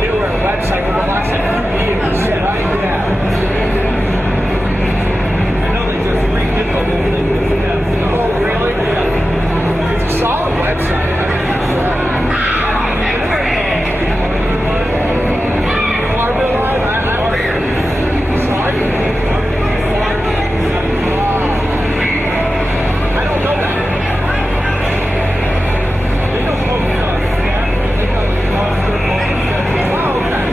newer website with the last few years, right? Yeah. I know they just redid the whole thing this past summer. Oh, really? Yeah. It's a solid website. Farmville Live? I'm here. Sorry? I don't know that. They don't post stats. They don't post their bonus schedule. Oh, okay.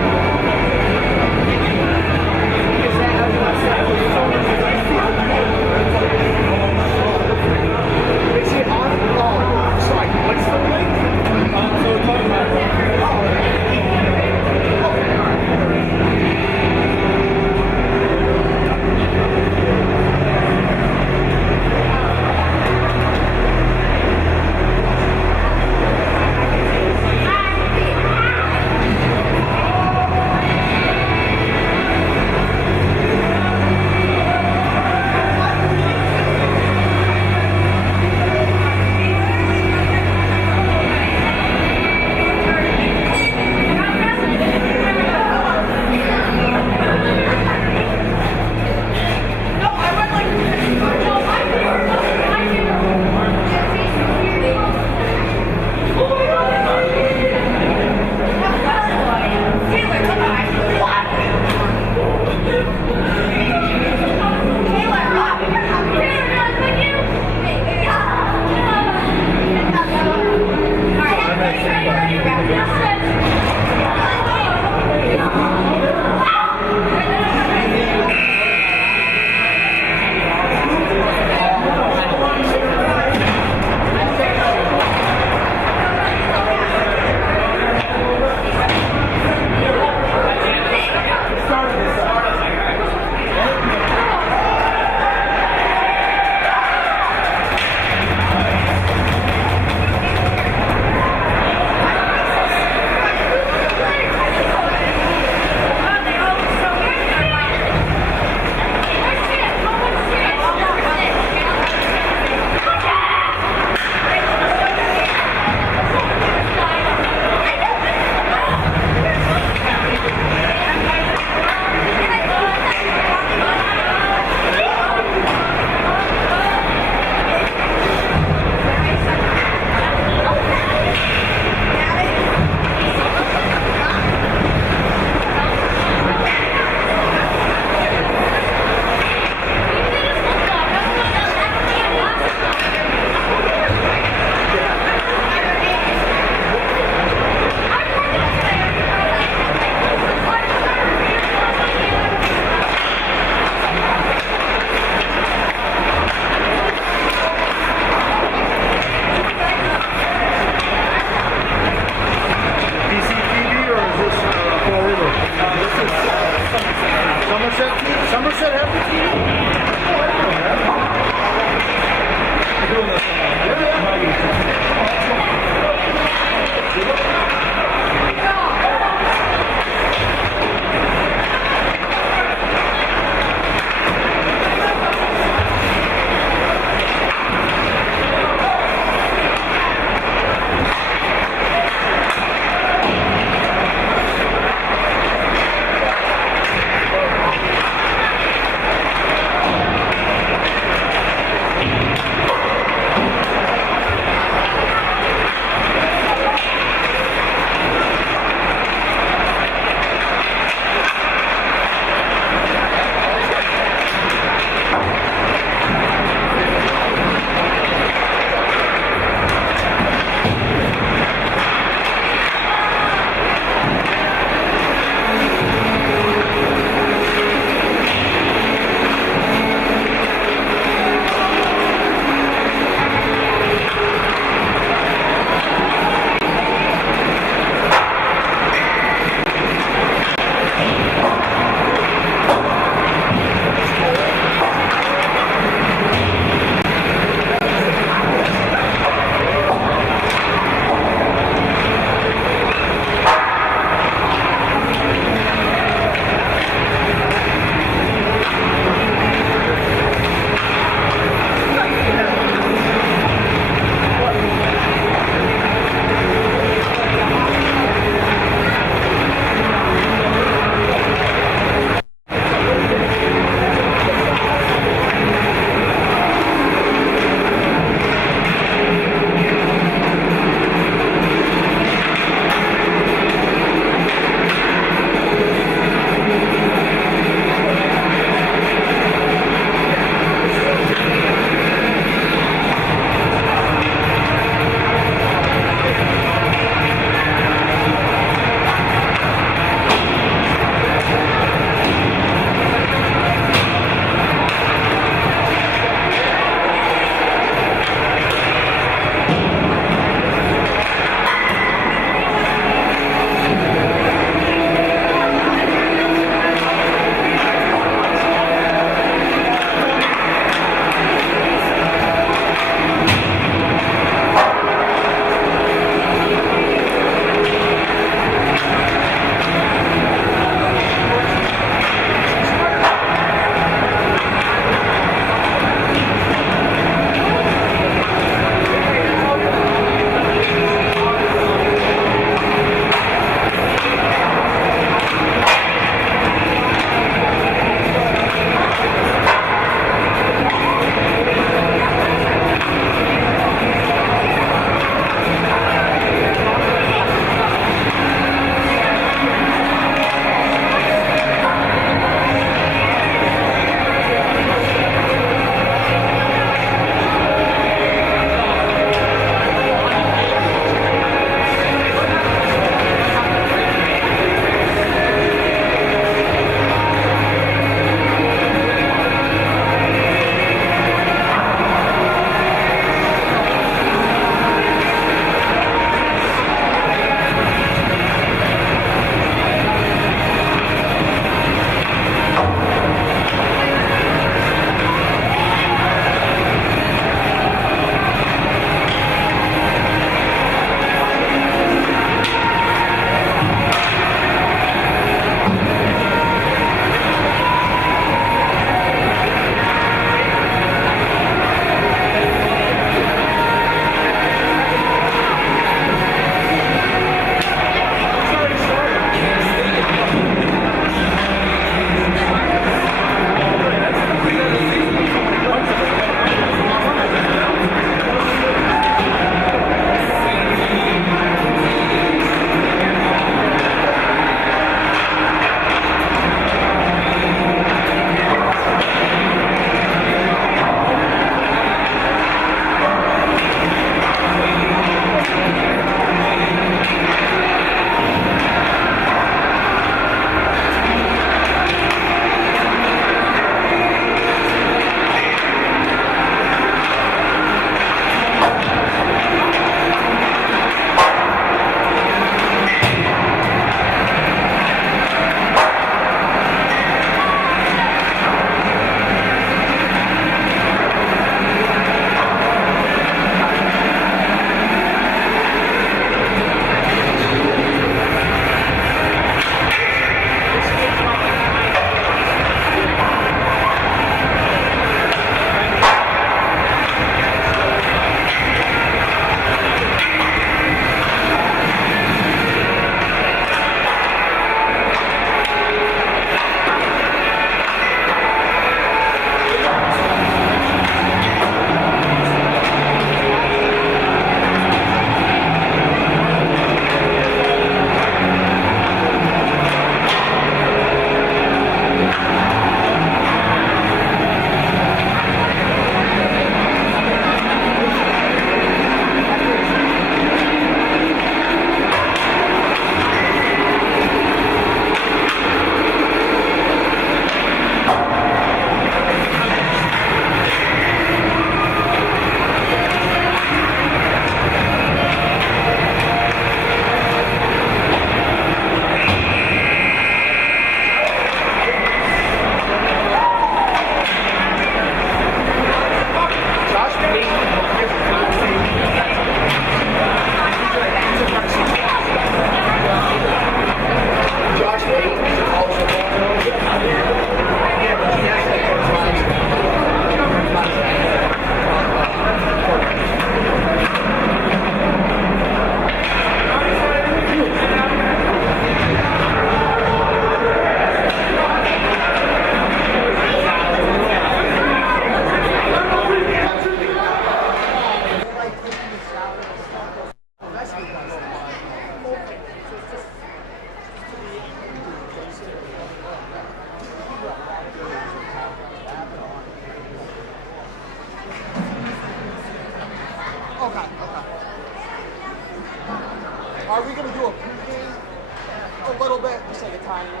tiny one.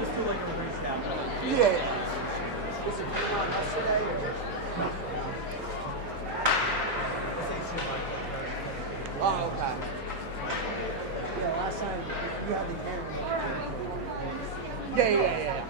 Just do like a recap. Yeah. Was it on yesterday or? Oh, okay. Yeah, last time you had the camera. Yeah.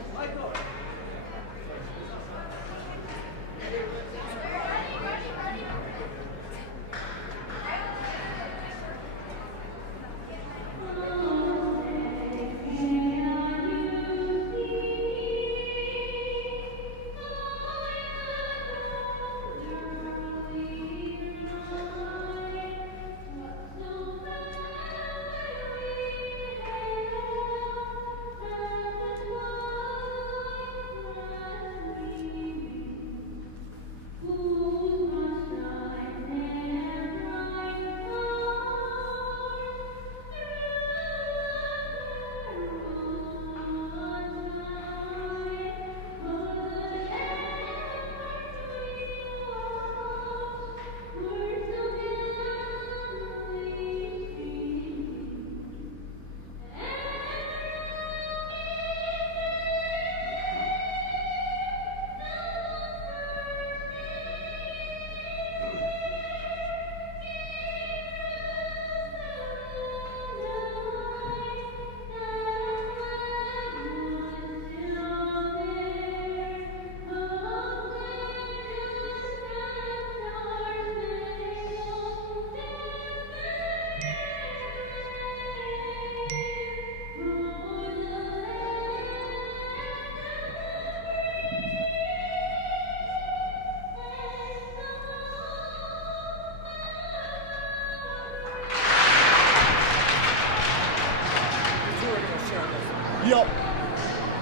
Yup.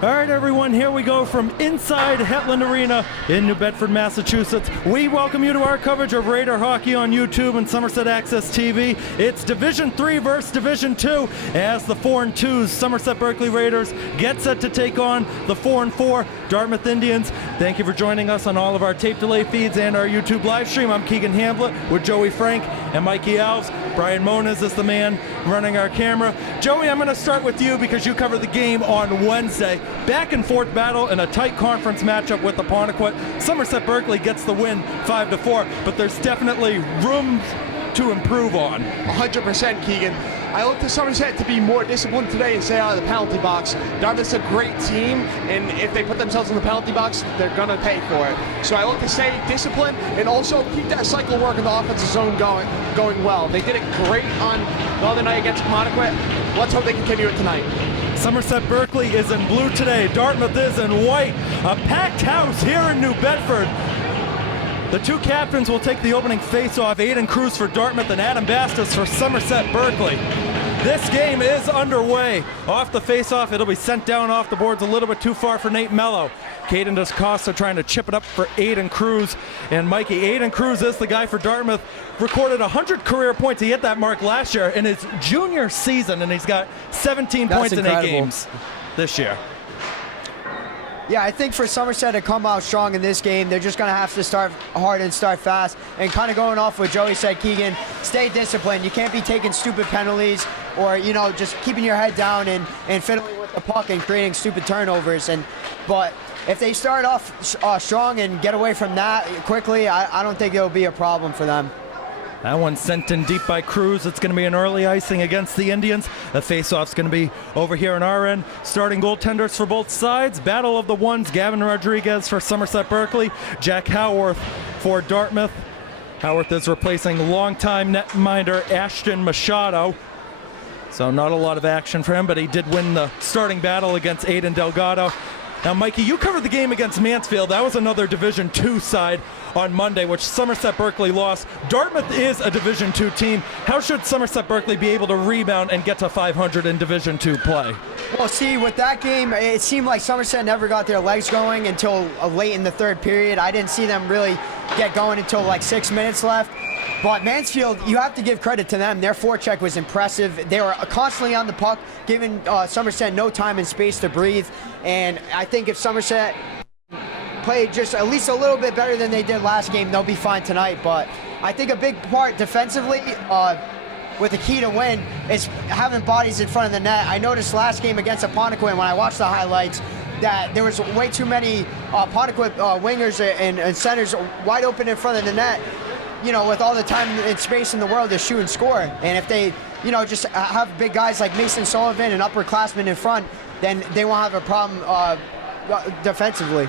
All right, everyone, here we go from inside Hetland Arena in New Bedford, Massachusetts. We welcome you to our coverage of Raider hockey on YouTube and Somerset Access TV. It's Division 3 versus Division 2 as the 4-2 Somerset Berkley Raiders get set to take on the 4-4 Dartmouth Indians. Thank you for joining us on all of our tape delay feeds and our YouTube live stream. I'm Keegan Hamblett with Joey Frank and Mikey Alves. Brian Moniz is the man running our camera. Joey, I'm going to start with you because you covered the game on Wednesday. Back and forth battle in a tight conference matchup with the Apponequet. Somerset Berkley gets the win 5-4, but there's definitely room to improve on. 100% Keegan. I look to Somerset to be more disciplined today and stay out of the penalty box. Dartmouth's a great team, and if they put themselves in the penalty box, they're going to pay for it. So I look to stay disciplined and also keep that cycle work in the offensive zone going well. They did it great on the other night against Apponequet. Let's hope they continue it tonight. Somerset Berkley is in blue today. Dartmouth is in white. A packed house here in New Bedford. The two captains will take the opening face-off. Aiden Cruz for Dartmouth and Adam Bastos for Somerset Berkley. This game is underway. Off the face-off, it'll be sent down off the boards a little bit too far for Nate Mello. Caden DeCosta trying to chip it up for Aiden Cruz and Mikey. Aiden Cruz is the guy for Dartmouth. Recorded 100 career points. He hit that mark last year in his junior season, and he's got 17 points in 8 games this year. Yeah, I think for Somerset to come out strong in this game, they're just going to have to start hard and start fast. And kind of going off what Joey said, Keegan, stay disciplined. You can't be taking stupid penalties or, you know, just keeping your head down and fiddling with the puck and creating stupid turnovers. But if they start off strong and get away from that quickly, I don't think it'll be a problem for them. That one's sent in deep by Cruz. It's going to be an early icing against the Indians. The face-off's going to be over here on our end. Starting goaltenders for both sides. Battle of the ones. Gavin Rodriguez for Somerset Berkley. Jack Howarth for Dartmouth. Howarth is replacing longtime netminder Ashton Machado. So not a lot of action for him, but he did win the starting battle against Aiden Delgado. Now, Mikey, you covered the game against Mansfield. That was another Division II side on Monday, which Somerset Berkley lost. Dartmouth is a Division II team. How should Somerset Berkley be able to rebound and get to 500 in Division II play? Well, see, with that game, it seemed like Somerset never got their legs going until late in the third period. I didn't see them really get going until like 6 minutes left. But Mansfield, you have to give credit to them. Their forecheck was impressive. They were constantly on the puck, giving Somerset no time and space to breathe. And I think if Somerset played just at least a little bit better than they did last game, they'll be fine tonight. But I think a big part defensively with the key to win is having bodies in front of the net. I noticed last game against Apponequet when I watched the highlights that there was way too many Apponequet wingers and centers wide open in front of the net, with all the time and space in the world to shoot and score. And if they, just have big guys like Mason Sullivan and upperclassmen in front, then they won't have a problem defensively.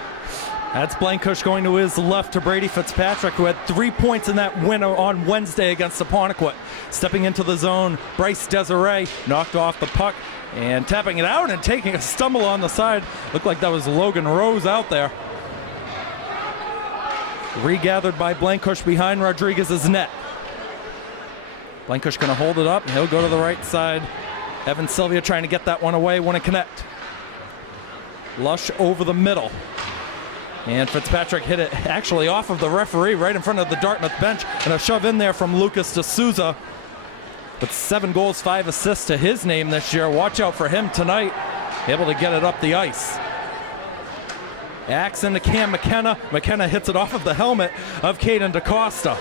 That's Blankush going to his left to Brady Fitzpatrick, who had 3 points in that win on Wednesday against Apponequet. Stepping into the zone, Bryce Desiree knocked off the puck and tapping it out and taking a stumble on the side. Looked like that was Logan Rose out there. Regathered by Blankush behind Rodriguez's net. Blankush gonna hold it up, and he'll go to the right side. Evan Sylvia trying to get that one away, wouldn't connect. Lush over the middle. And Fitzpatrick hit it actually off of the referee right in front of the Dartmouth bench, and a shove in there from Lucas D'Souza. With 7 goals, 5 assists to his name this year. Watch out for him tonight. Able to get it up the ice. Axe into Cam McKenna. McKenna hits it off of the helmet of Caden DaCosta.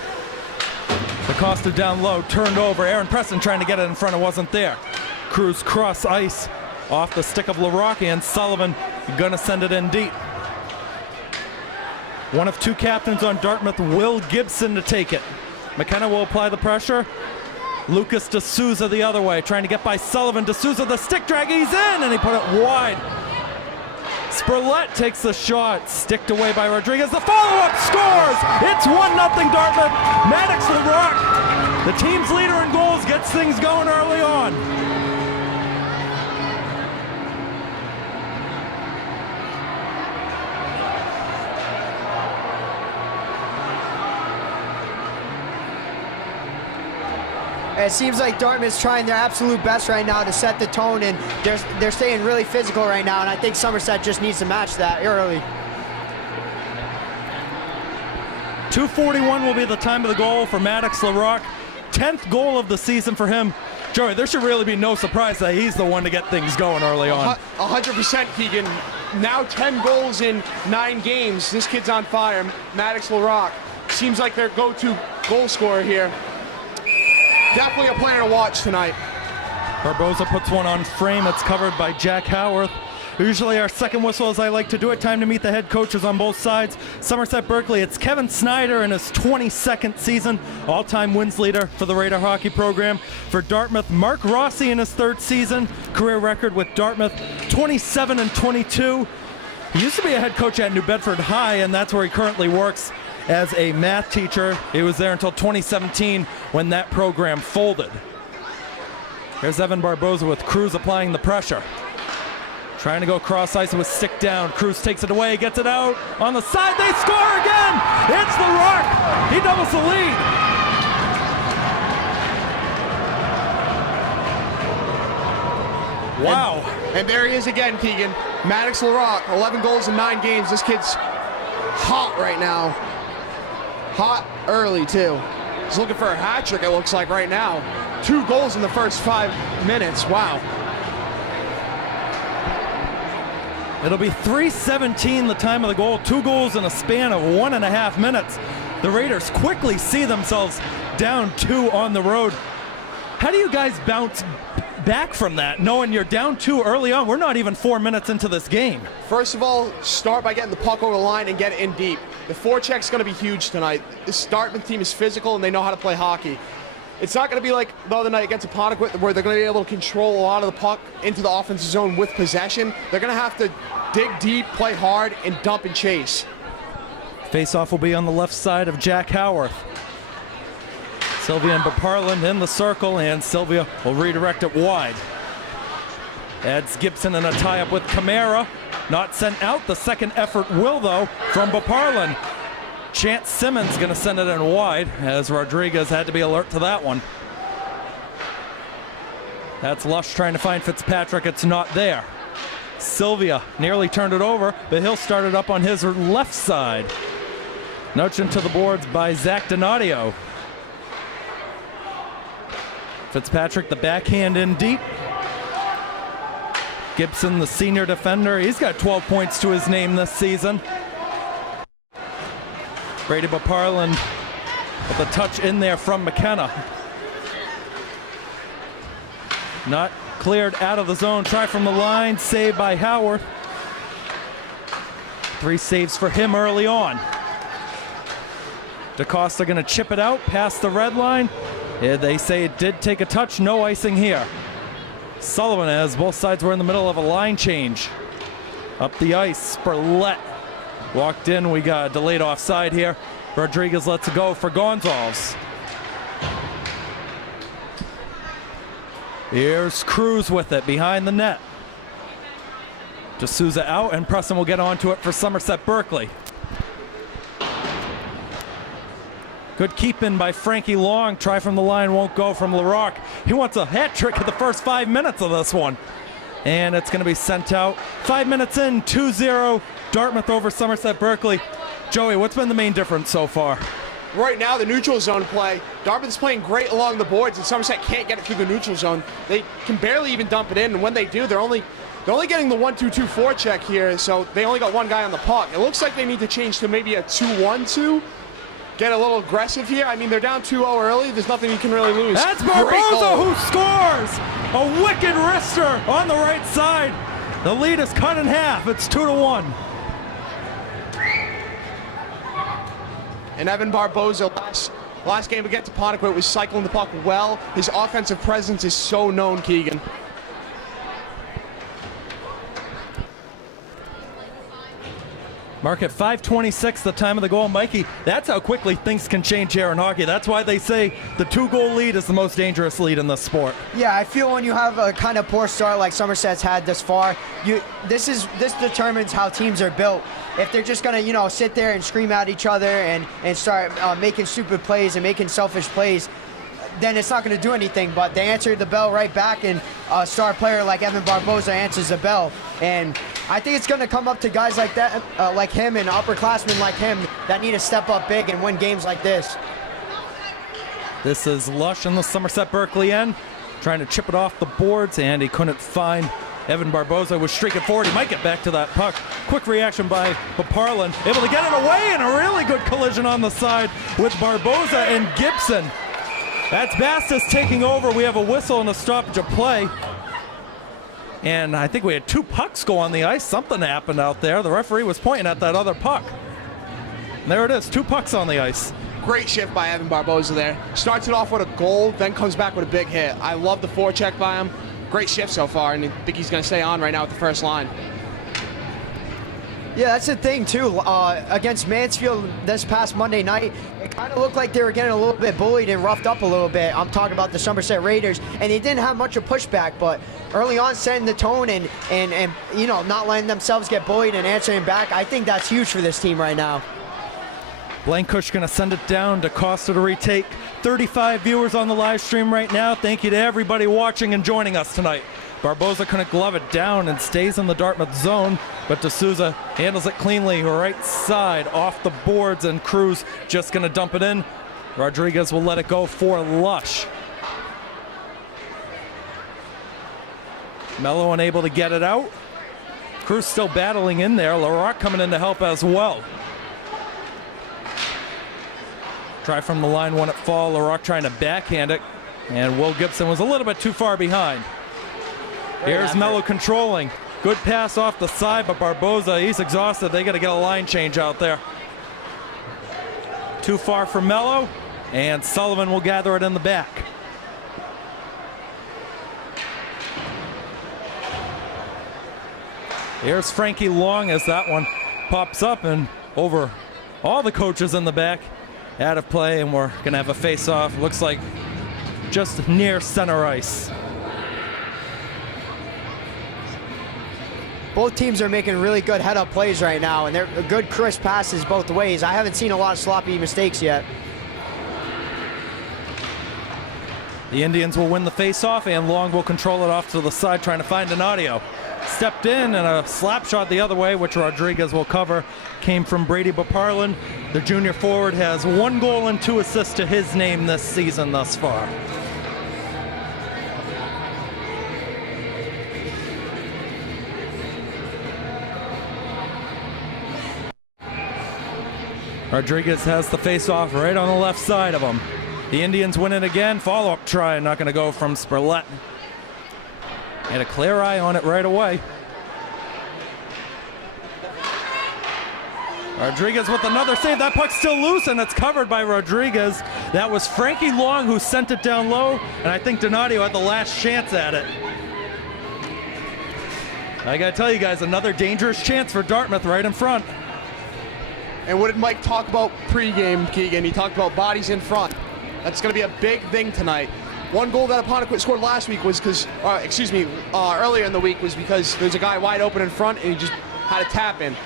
DaCosta down low, turned over. Aaron Preston trying to get it in front, it wasn't there. Cruz cross ice off the stick of LaRocque, and Sullivan gonna send it in deep. One of 2 captains on Dartmouth, Will Gibson, to take it. McKenna will apply the pressure. Lucas D'Souza the other way, trying to get by Sullivan. D'Souza, the stick drag, he's in, and he put it wide. Spurlett takes the shot, sticked away by Rodriguez. The follow-up scores! It's 1-0 Dartmouth. Maddox LaRocque, the team's leader in goals, gets things going early on. It seems like Dartmouth's trying their absolute best right now to set the tone, and they're staying really physical right now, and I think Somerset just needs to match that early. 2:41 will be the time of the goal for Maddox LaRocque. 10th goal of the season for him. Joey, there should really be no surprise that he's the one to get things going early on. 100% Keegan. Now 10 goals in 9 games. This kid's on fire. Maddox LaRocque seems like their go-to goal scorer here. Definitely a player to watch tonight. Barboza puts one on frame. It's covered by Jack Howarth. Usually our second whistle, as I like to do it. Time to meet the head coaches on both sides. Somerset Berkley, it's Kevin Snyder in his 22nd season. All-time wins leader for the Raider hockey program. For Dartmouth, Mark Rossi in his 3rd season. Career record with Dartmouth, 27-22. He used to be a head coach at New Bedford High, and that's where he currently works as a math teacher. He was there until 2017 when that program folded. Here's Evan Barboza with Cruz applying the pressure. Trying to go cross ice with stick down. Cruz takes it away, gets it out. On the side, they score again! It's LaRocque! He doubles the lead. Wow. And there he is again, Keegan. Maddox LaRocque, 11 goals in 9 games. This kid's hot right now. Hot early, too. He's looking for a hat trick, it looks like, right now. 2 goals in the first 5 minutes. Wow. It'll be 3:17 the time of the goal. 2 goals in a span of 1.5 minutes. The Raiders quickly see themselves down 2 on the road. How do you guys bounce back from that, knowing you're down 2 early on? We're not even 4 minutes into this game. First of all, start by getting the puck over the line and get it in deep. The forecheck's going to be huge tonight. This Dartmouth team is physical and they know how to play hockey. It's not going to be like the other night against Apponequet where they're going to be able to control a lot of the puck into the offensive zone with possession. They're going to have to dig deep, play hard, and dump and chase. Face-off will be on the left side of Jack Howarth. Sylvia and Baparland in the circle, and Sylvia will redirect it wide. Adds Gibson in a tie-up with Camara. Not sent out. The second effort will, though, from Baparland. Chance Simmons going to send it in wide, as Rodriguez had to be alert to that one. That's Lush trying to find Fitzpatrick. It's not there. Sylvia nearly turned it over, but he'll start it up on his left side. Nudged into the boards by Zach Donadio. Fitzpatrick, the backhand in deep. Gibson, the senior defender, he's got 12 points to his name this season. Brady Baparland with a touch in there from McKenna. Not cleared out of the zone. Try from the line. Saved by Howarth. 3 saves for him early on. DaCosta going to chip it out past the red line. Yeah, they say it did take a touch. No icing here. Sullivan, as both sides were in the middle of a line change. Up the ice, Spurlett walked in. We got a delayed offside here. Rodriguez lets it go for Gonzalez. Here's Cruz with it behind the net. D'Souza out, and Preston will get onto it for Somerset Berkley. Good keep in by Frankie Long. Try from the line, won't go from Larocque. He wants a hat trick at the first 5 minutes of this one. And it's going to be sent out. 5 minutes in, 2-0, Dartmouth over Somerset Berkley. Joey, what's been the main difference so far? Right now, the neutral zone play. Dartmouth's playing great along the boards, and Somerset can't get it through the neutral zone. They can barely even dump it in, and when they do, they're only getting the 1-2-2 forecheck here, so they only got one guy on the puck. It looks like they need to change to maybe a 2-1-2. Get a little aggressive here. I mean, they're down 2-0 early. There's nothing you can really lose. That's Barboza who scores! A wicked wrister on the right side. The lead is cut in half. It's 2-1. And Evan Barboza, last game against Pontiac, was cycling the puck well. His offensive presence is so known, Keegan. Mark at 5:26, the time of the goal. Mikey, that's how quickly things can change here in hockey. That's why they say the 2-goal lead is the most dangerous lead in this sport. Yeah, I feel when you have a kind of poor start like Somerset's had this far, this determines how teams are built. If they're just gonna, sit there and scream at each other and start making stupid plays and making selfish plays, then it's not going to do anything. But they answered the bell right back, and a star player like Evan Barboza answers the bell. And I think it's going to come up to guys like that, like him, and upperclassmen like him that need to step up big and win games like this. This is Lush in the Somerset Berkley end, trying to chip it off the boards, and he couldn't find Evan Barboza. Was streaking forward. He might get back to that puck. Quick reaction by Paparlin, able to get it away, and a really good collision on the side with Barboza and Gibson. That's Bastis taking over. We have a whistle and a stoppage of play. And I think we had 2 pucks go on the ice. Something happened out there. The referee was pointing at that other puck. And there it is, 2 pucks on the ice. Great shift by Evan Barboza there. Starts it off with a goal, then comes back with a big hit. I love the forecheck by him. Great shift so far, and I think he's going to stay on right now with the first line. Yeah, that's the thing, too. Against Mansfield this past Monday night, it kind of looked like they were getting a little bit bullied and roughed up a little bit. I'm talking about the Somerset Raiders, and they didn't have much of pushback, but early on setting the tone and not letting themselves get bullied and answering back, I think that's huge for this team right now. Blankush going to send it down to Costa to retake. 35 viewers on the live stream right now. Thank you to everybody watching and joining us tonight. Barboza couldn't glove it down and stays in the Dartmouth zone, but D'Souza handles it cleanly, right side off the boards, and Cruz just going to dump it in. Rodriguez will let it go for Lush. Mello unable to get it out. Cruz still battling in there. Larocque coming in to help as well. Try from the line, won it fall. Larocque trying to backhand it, and Will Gibson was a little bit too far behind. Here's Mello controlling. Good pass off the side, but Barboza, he's exhausted. They got to get a line change out there. Too far for Mello, and Sullivan will gather it in the back. Here's Frankie Long as that one pops up and over all the coaches in the back. Out of play, and we're going to have a face-off. Looks like just near center ice. Both teams are making really good head-up plays right now, and they're good, crisp passes both ways. I haven't seen a lot of sloppy mistakes yet. The Indians will win the face-off, and Long will control it off to the side, trying to find an audio. Stepped in, and a slap shot the other way, which Rodriguez will cover. Came from Brady Baparlin. The junior forward has 1 goal and 2 assists to his name this season thus far. Rodriguez has the face-off right on the left side of him. The Indians win it again. Follow-up try, not going to go from Spurlett. And a clear eye on it right away. Rodriguez with another save. That puck's still loose, and it's covered by Rodriguez. That was Frankie Long who sent it down low, and I think Donadio had the last chance at it. I gotta tell you guys, another dangerous chance for Dartmouth right in front. And what did Mike talk about pregame, Keegan? He talked about bodies in front. That's going to be a big thing tonight. One goal that Apponequet scored last week was because, earlier in the week was because there's a guy wide open in front and he just had a tap in.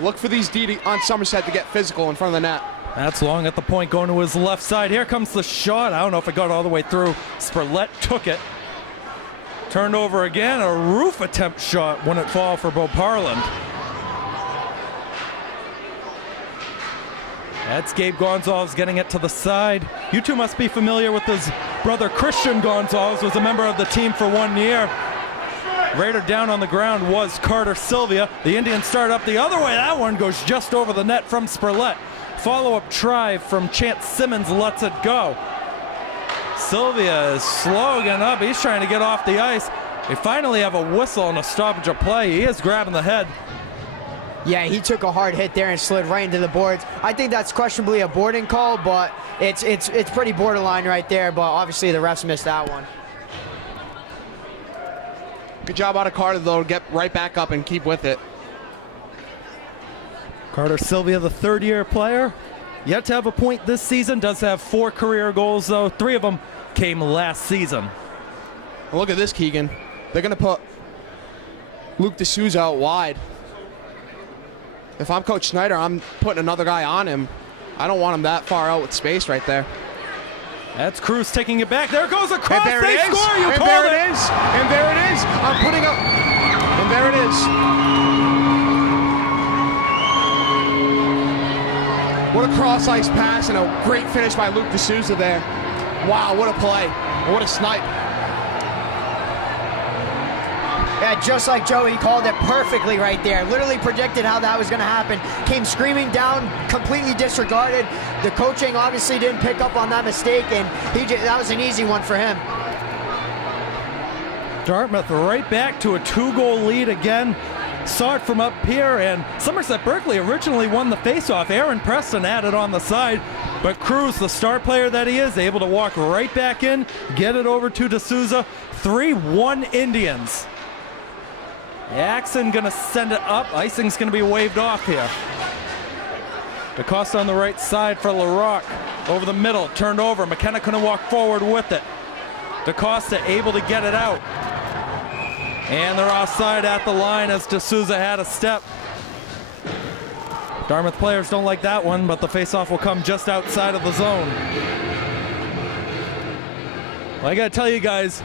Look for these D on Somerset to get physical in front of the net. That's Long at the point going to his left side. Here comes the shot. I don't know if it got all the way through. Spurlett took it. Turned over again. A roof attempt shot wouldn't fall for Beauparland. That's Gabe Gonzalez getting it to the side. You two must be familiar with his brother Christian Gonzalez, was a member of the team for 1 year. Raider down on the ground was Carter Sylvia. The Indians start up the other way. That one goes just over the net from Spurlett. Follow-up try from Chance Simmons lets it go. Sylvia is slogging up. He's trying to get off the ice. They finally have a whistle and a stoppage of play. He is grabbing the head. Yeah, he took a hard hit there and slid right into the boards. I think that's questionably a boarding call, but it's pretty borderline right there, but obviously the refs missed that one. Good job out of Carter, though, to get right back up and keep with it. Carter Sylvia, the third-year player, yet to have a point this season. Does have 4 career goals, though. 3 of them came last season. Well, look at this, Keegan. They're going to put Luke D'Souza out wide. If I'm Coach Snyder, I'm putting another guy on him. I don't want him that far out with space right there. That's Cruz taking it back. There goes across. And there they it is. score. You and called there it. it is. And there it is. I'm putting up. And there it is. What a cross-ice pass and a great finish by Luke D'Souza there. Wow, what a play. What a snipe. Yeah, just like Joey called it perfectly right there. Literally predicted how that was going to happen. Came screaming down, completely disregarded. The coaching obviously didn't pick up on that mistake, and that was an easy one for him. Dartmouth right back to a 2-goal lead again. Saw it from up here, and Somerset Berkley originally won the faceoff. Aaron Preston added on the side, but Cruz, the star player that he is, able to walk right back in, get it over to D'Souza. 3-1 Indians. Jackson gonna send it up. Icing's gonna be waved off here. DaCosta on the right side for LaRock. Over the middle, turned over. McKenna couldn't walk forward with it. DaCosta able to get it out. And they're offside at the line as D'Souza had a step. Dartmouth players don't like that one, but the faceoff will come just outside of the zone. Well, I gotta tell you guys,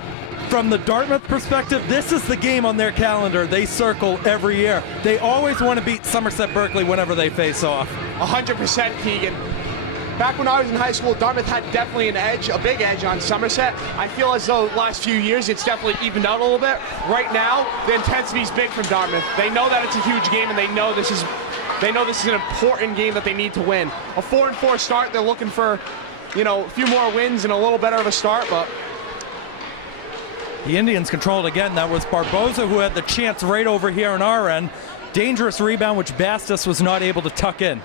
from the Dartmouth perspective, this is the game on their calendar they circle every year. They always want to beat Somerset Berkley whenever they face off. 100% Keegan. Back when I was in high school, Dartmouth had definitely an edge, a big edge on Somerset. I feel as though the last few years it's definitely evened out a little bit. Right now, the intensity is big from Dartmouth. They know that it's a huge game, and they know this is an important game that they need to win. A 4-4 start, they're looking for, a few more wins and a little better of a start, but the Indians controlled again. That was Barboza who had the chance right over here on our end. Dangerous rebound, which Bastos was not able to tuck in.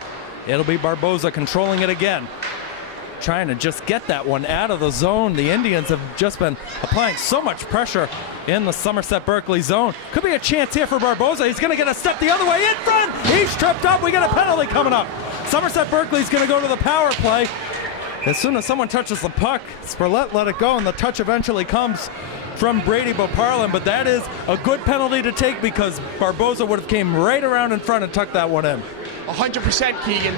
It'll be Barboza controlling it again. Trying to just get that one out of the zone. The Indians have just been applying so much pressure in the Somerset Berkley zone. Could be a chance here for Barboza. He's going to get a step the other way in front. He's tripped up. We got a penalty coming up. Somerset Berkley's going to go to the power play. As soon as someone touches the puck, Spurlett let it go, and the touch eventually comes from Brady Beauparland, but that is a good penalty to take because Barboza would have came right around in front and tucked that one in. 100% Keegan.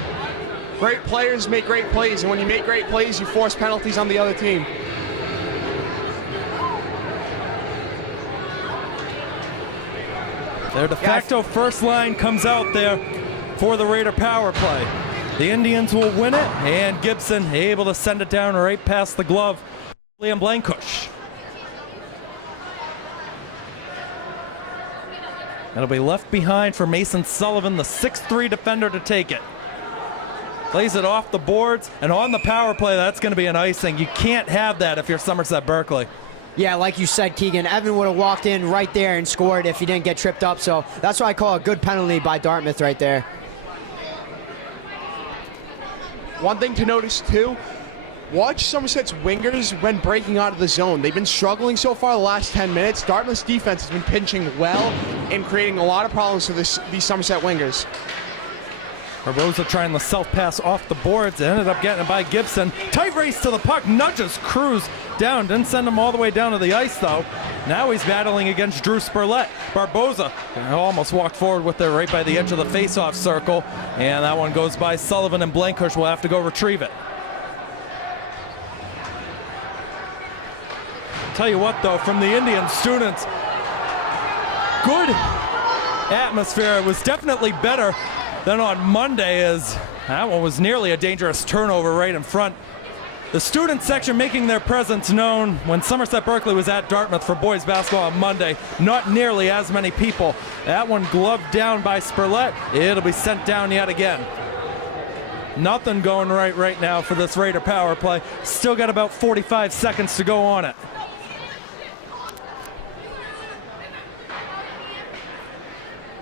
Great players make great plays, and when you make great plays, you force penalties on the other team. Their de facto first line comes out there for the Raider power play. The Indians will win it, and Gibson able to send it down right past the glove. Liam Blankush. It'll be left behind for Mason Sullivan, the 6'3" defender, to take it. Plays it off the boards, and on the power play, that's going to be an icing. You can't have that if you're Somerset Berkley. Yeah, like you said, Keegan, Evan would have walked in right there and scored if he didn't get tripped up. So that's why I call a good penalty by Dartmouth right there. One thing to notice too, watch Somerset's wingers when breaking out of the zone. They've been struggling so far the last 10 minutes. Dartmouth's defense has been pinching well and creating a lot of problems for these Somerset wingers. Barboza trying the self-pass off the boards, ended up getting it by Gibson. Tight race to the puck, nudges Cruz down, didn't send him all the way down to the ice though. Now he's battling against Drew Spurlett. Barboza almost walked forward with it right by the edge of the face-off circle, and that one goes by Sullivan, and Blankush will have to go retrieve it. Tell you what though, from the Indian students, good atmosphere. It was definitely better than on Monday, as that one was nearly a dangerous turnover right in front. The student section making their presence known when Somerset Berkley was at Dartmouth for boys basketball on Monday. Not nearly as many people. That one gloved down by Spurlett. It'll be sent down yet again. Nothing going right now for this Raider power play. Still got about 45 seconds to go on it.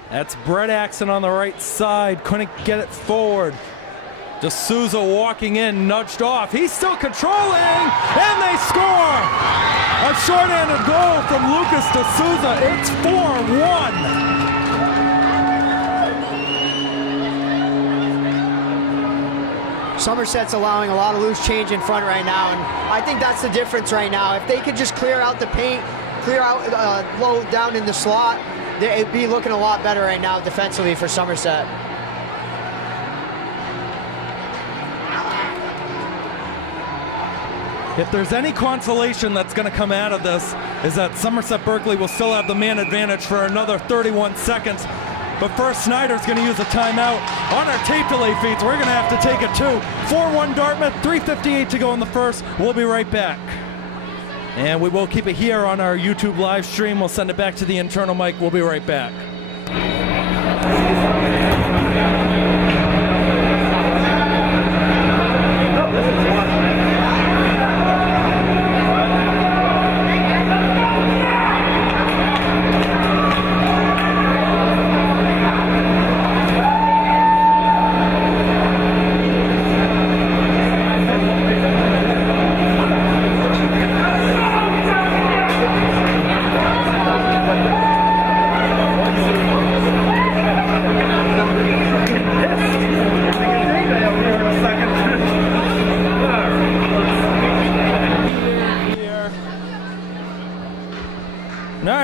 That's Brett Axon on the right side, couldn't get it forward. D'Souza walking in, nudged off. He's still controlling, and they score! A short-handed goal from Lucas D'Souza. It's 4-1. Somerset's allowing a lot of loose change in front right now, and I think that's the difference right now. If they could just clear out the paint, clear out low down in the slot, it'd be looking a lot better right now defensively for Somerset. If there's any consolation that's going to come out of this, is that Somerset Berkley will still have the man advantage for another 31 seconds. But first, Snyder's going to use a timeout on our tape delay feeds. We're going to have to take it too. 4-1 Dartmouth, 3:58 to go in the first. We'll be right back. And we will keep it here on our YouTube live stream. We'll send it back to the internal mic. We'll be right back.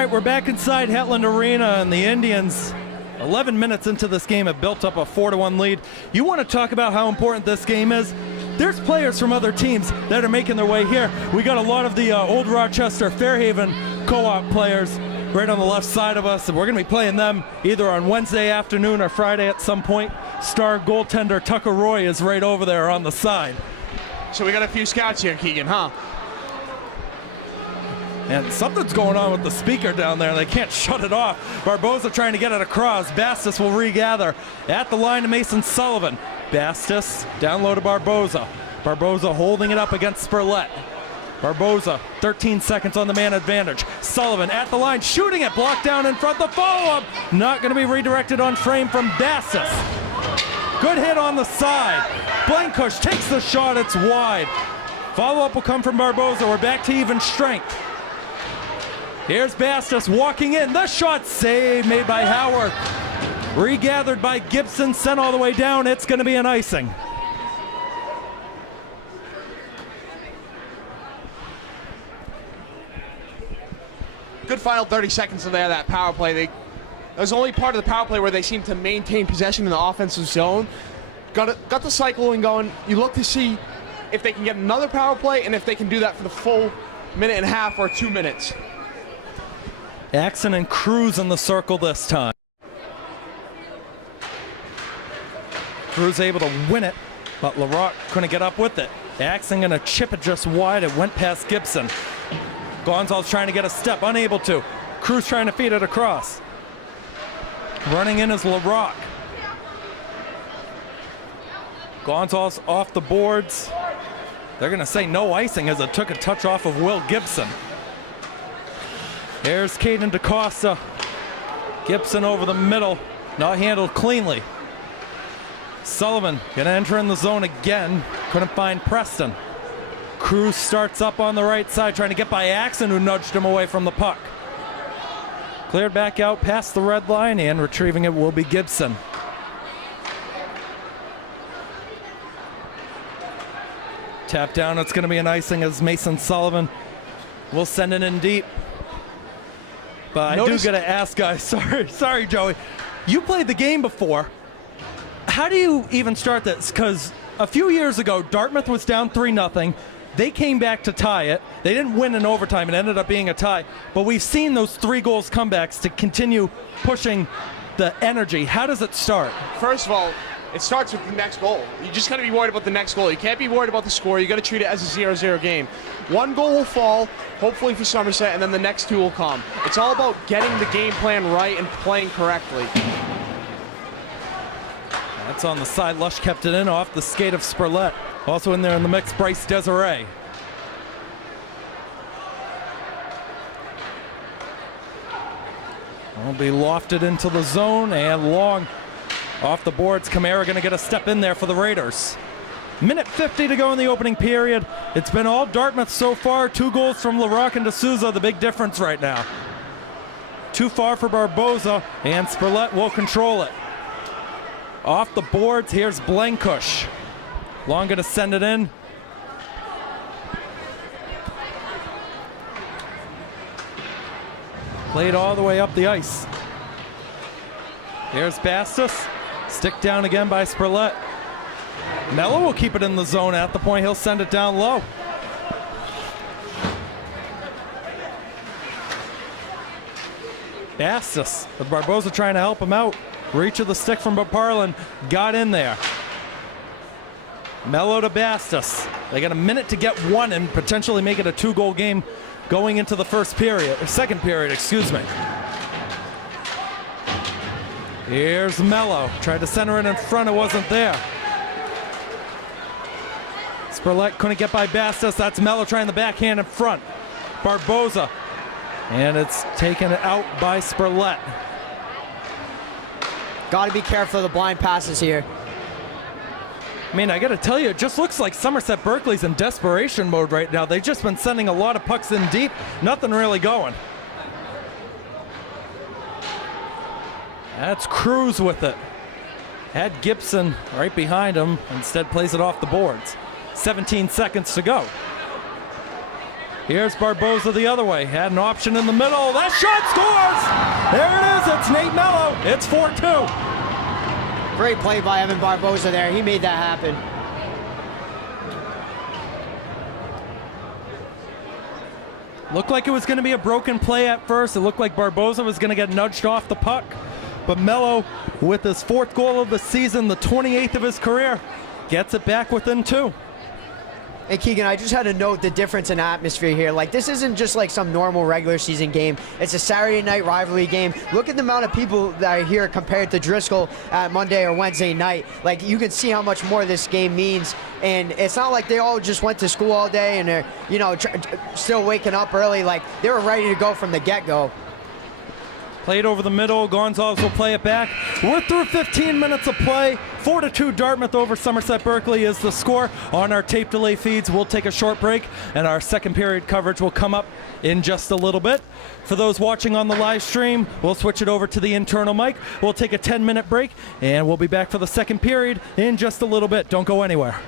We're back inside Hetland Arena, and the Indians, 11 minutes into this game, have built up a 4-1 lead. You want to talk about how important this game is? There's players from other teams that are making their way here. We got a lot of the Old Rochester Fairhaven co-op players right on the left side of us, and we're going to be playing them either on Wednesday afternoon or Friday at some point. Star goaltender Tucker Roy is right over there on the side. So we got a few scouts here, Keegan, huh? And something's going on with the speaker down there. They can't shut it off. Barboza trying to get it across. Bastis will regather at the line to Mason Sullivan. Bastis down low to Barboza. Barboza holding it up against Spurlett. Barboza, 13 seconds on the man advantage. Sullivan at the line, shooting it, blocked down in front. The follow-up not going to be redirected on frame from Bastis. Good hit on the side. Blankush takes the shot, it's wide. Follow-up will come from Barboza. We're back to even strength. Here's Bastis walking in. The shot saved, made by Howard. Regathered by Gibson, sent all the way down. It's going to be an icing. Good final 30 seconds of that power play. That was the only part of the power play where they seemed to maintain possession in the offensive zone. Got the cycling going. You look to see if they can get another power play and if they can do that for the full minute and a half or 2 minutes. Axon and Cruz in the circle this time. Cruz able to win it, but LaRock couldn't get up with it. Axon gonna chip it just wide. It went past Gibson. Gonzalez trying to get a step, unable to. Cruz trying to feed it across. Running in is LaRock. Gonzalez off the boards. They're gonna say no icing as it took a touch off of Will Gibson. There's Caden DaCosta. Gibson over the middle, not handled cleanly. Sullivan gonna enter in the zone again. Couldn't find Preston. Cruz starts up on the right side, trying to get by Axon, who nudged him away from the puck. Cleared back out past the red line, and retrieving it will be Gibson. Tap down, it's gonna be an icing as Mason Sullivan will send it in deep. But I do gotta ask, guys, sorry Joey, you played the game before. How do you even start this? Because a few years ago, Dartmouth was down 3-0. They came back to tie it. They didn't win in overtime. It ended up being a tie. But we've seen those 3 goals comebacks to continue pushing the energy. How does it start? First of all, it starts with the next goal. You just got to be worried about the next goal. You can't be worried about the score. You got to treat it as a 0-0 game. 1 goal will fall, hopefully for Somerset, and then the next 2 will come. It's all about getting the game plan right and playing correctly. That's on the side. Lush kept it in off the skate of Spurlett. Also in there in the mix, Bryce Desiree. Will be lofted into the zone and long off the boards. Camara going to get a step in there for the Raiders. Minute 50 to go in the opening period. It's been all Dartmouth so far. 2 goals from LaRock and D'Souza, the big difference right now. Too far for Barboza, and Spurlett will control it. Off the boards, here's Blankush. Long going to send it in. Played all the way up the ice. Here's Bastos. Stick down again by Spurlett. Mello will keep it in the zone at the point. He'll send it down low. Bastos with Barboza trying to help him out. Reach of the stick from Baparlin. Got in there. Mello to Bastos. They got a minute to get 1 and potentially make it a 2-goal game going into the second period, excuse me. Here's Mello. Tried to center it in front, it wasn't there. Spurlett couldn't get by Bastos. That's Mello trying the backhand in front. Barboza. And it's taken out by Spurlett. Got to be careful of the blind passes here. I mean, I got to tell you, it just looks like Somerset Berkley's in desperation mode right now. They've just been sending a lot of pucks in deep. Nothing really going. That's Cruz with it. Had Gibson right behind him. Instead plays it off the boards. 17 seconds to go. Here's Barboza the other way. Had an option in the middle. That shot scores! There it is. It's Nate Mello. It's 4-2. Great play by Evan Barboza there. He made that happen. Looked like it was going to be a broken play at first. It looked like Barboza was going to get nudged off the puck. But Mello, with his 4th goal of the season, the 28th of his career, gets it back within 2. Hey, Keegan, I just had to note the difference in atmosphere here. Like, this isn't just like some normal regular season game. It's a Saturday night rivalry game. Look at the amount of people that are here compared to Driscoll at Monday or Wednesday night. Like, you can see how much more this game means. And it's not like they all just went to school all day and they're, you know, still waking up early. Like, they were ready to go from the get-go. Played over the middle. Gonzalez will play it back. We're through 15 minutes of play. 4-2 Dartmouth over Somerset Berkley is the score. On our tape delay feeds, we'll take a short break, and our second period coverage will come up in just a little bit. For those watching on the live stream, we'll switch it over to the internal mic. We'll take a 10-minute break, and we'll be back for the second period in just a little bit. Don't go anywhere.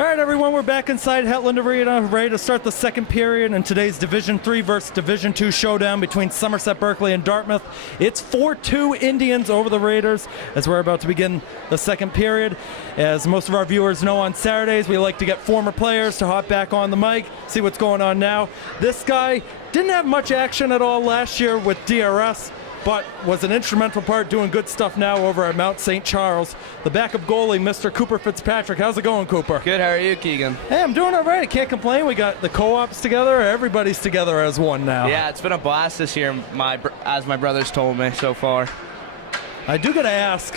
All right, everyone, we're back inside Hetland Arena, ready to start the second period in today's Division 3 versus Division 2 showdown between Somerset Berkley and Dartmouth. It's 4-2 Indians over the Raiders as we're about to begin the second period. As most of our viewers know, on Saturdays, we like to get former players to hop back on the mic, see what's going on now. This guy didn't have much action at all last year with DRS, but was an instrumental part doing good stuff now over at Mount St. Charles. The backup goalie, Mr. Cooper Fitzpatrick. How's it going, Cooper? Good, how are you, Keegan? Hey, I'm doing all right. I can't complain. We got the co-ops together. Everybody's together as one now. Yeah, it's been a blast this year, as my brothers told me so far. I do got to ask,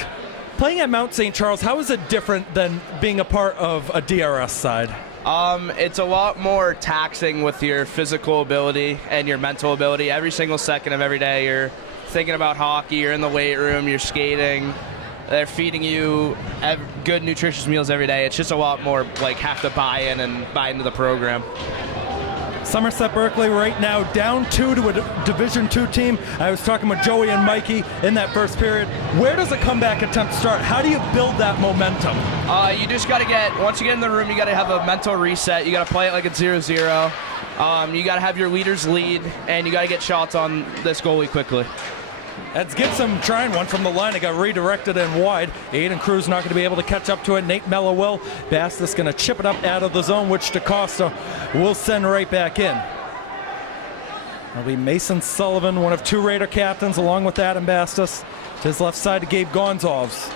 playing at Mount St. Charles, how is it different than being a part of a DRS side? It's a lot more taxing with your physical ability and your mental ability. Every single second of every day, you're thinking about hockey, you're in the weight room, you're skating, they're feeding you good nutritious meals every day. It's just a lot more like have to buy in and buy into the program. Somerset Berkley right now down 2 to a Division 2 team. I was talking with Joey and Mikey in that first period. Where does a comeback attempt start? How do you build that momentum? You just got to once you get in the room, you got to have a mental reset. You got to play it like it's 0-0. You got to have your leaders lead, and you got to get shots on this goalie quickly. That's Gibson trying one from the line. It got redirected and wide. Aiden Cruz not going to be able to catch up to it. Nate Mello will. Bastis going to chip it up out of the zone, which DaCosta will send right back in. That'll be Mason Sullivan, one of 2 Raider captains, along with Adam Bastis. To his left side to Gabe Gonzalez.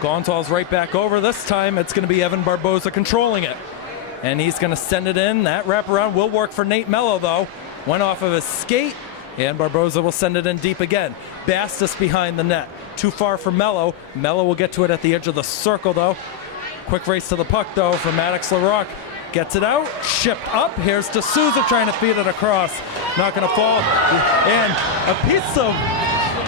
Gonzalez right back over. This time it's going to be Evan Barboza controlling it. And he's going to send it in. That wraparound will work for Nate Mello, though. Went off of his skate. And Barboza will send it in deep again. Bastis behind the net. Too far for Mello. Mello will get to it at the edge of the circle, though. Quick race to the puck, though, for Maddox LaRock. Gets it out. Shipped up. Here's D'Souza trying to feed it across. Not going to fall. And a piece of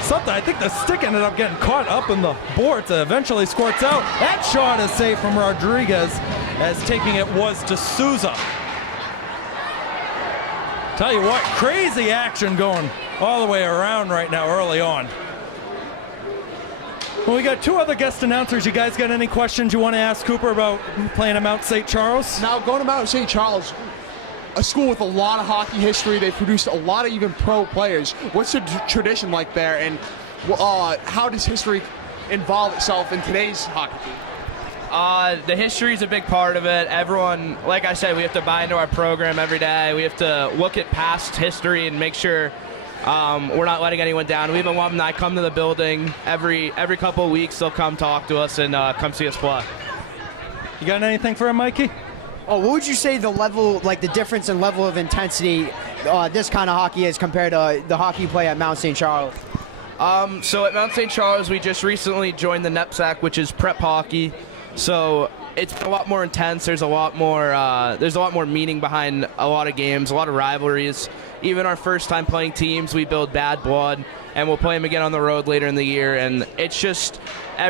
something. I think the stick ended up getting caught up in the boards. It eventually squirts out. That shot is safe from Rodriguez, as taking it was D'Souza. Tell you what, crazy action going all the way around right now early on. Well, we got 2 other guest announcers. You guys got any questions you want to ask Cooper about playing at Mount St. Charles? Now, going to Mount St. Charles, a school with a lot of hockey history, they've produced a lot of even pro players. What's the tradition like there, and how does history involve itself in today's hockey team? The history is a big part of it. Everyone, like I said, we have to buy into our program every day. We have to look at past history and make sure we're not letting anyone down. We have alumni come to the building every couple of weeks. They'll come talk to us and come see us play. You got anything for him, Mikey? Oh, what would you say the level, like the difference in level of intensity this kind of hockey is compared to the hockey you play at Mount St. Charles? So at Mount St. Charles, we just recently joined the NEPSAC, which is prep hockey. So it's a lot more intense. There's a lot more meaning behind a lot of games, a lot of rivalries. Even our first time playing teams, we build bad blood, and we'll play them again on the road later in the year. And it's just,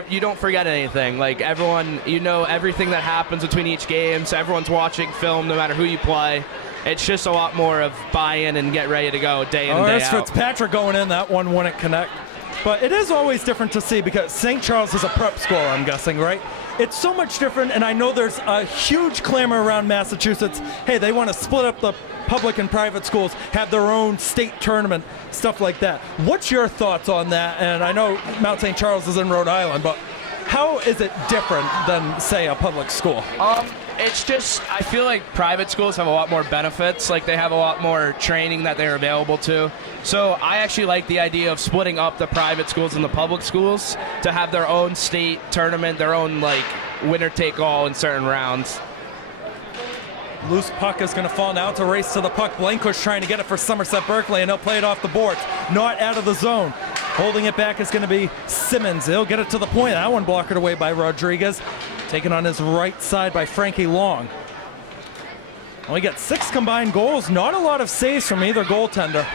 you don't forget anything. Like everyone, you know everything that happens between each game. So everyone's watching film no matter who you play. It's just a lot more of buy-in and get ready to go day in and day out. Fitzpatrick going in. That one wouldn't connect. But it is always different to see because St. Charles is a prep school, I'm guessing, right? It's so much different, and I know there's a huge clamor around Massachusetts. Hey, they want to split up the public and private schools, have their own state tournament, stuff like that. What's your thoughts on that? And I know Mount St. Charles is in Rhode Island, but how is it different than, say, a public school? It's just, I feel like private schools have a lot more benefits. Like they have a lot more training that they're available to. So I actually like the idea of splitting up the private schools and the public schools to have their own state tournament, their own like winner take all in certain rounds. Loose puck is going to fall now. It's a race to the puck. Blankush trying to get it for Somerset Berkley, and he'll play it off the boards. Not out of the zone. Holding it back is going to be Simmons. He'll get it to the point. That one blockered away by Rodriguez. Taken on his right side by Frankie Long. We got 6 combined goals. Not a lot of saves from either goaltender.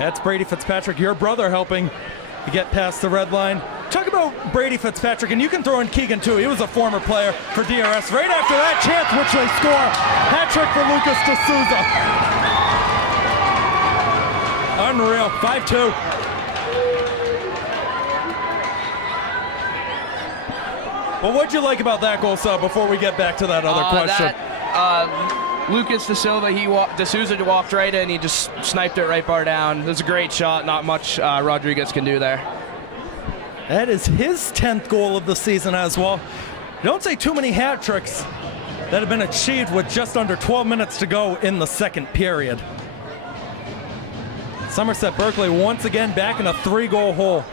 That's Brady Fitzpatrick, your brother, helping to get past the red line. Talk about Brady Fitzpatrick, and you can throw in Keegan too. He was a former player for DRS. Right after that chance, which they score. Hat trick for Lucas D'Souza. Unreal. 5-2. Well, what'd you like about that goal, Sub, before we get back to that other question? Lucas De Souza walked right in. He just sniped it right bar down. It was a great shot. Not much Rodriguez can do there. That is his 10th goal of the season as well. Don't say too many hat tricks that have been achieved with just under 12 minutes to go in the second period. Somerset Berkley once again back in a 3-goal hole.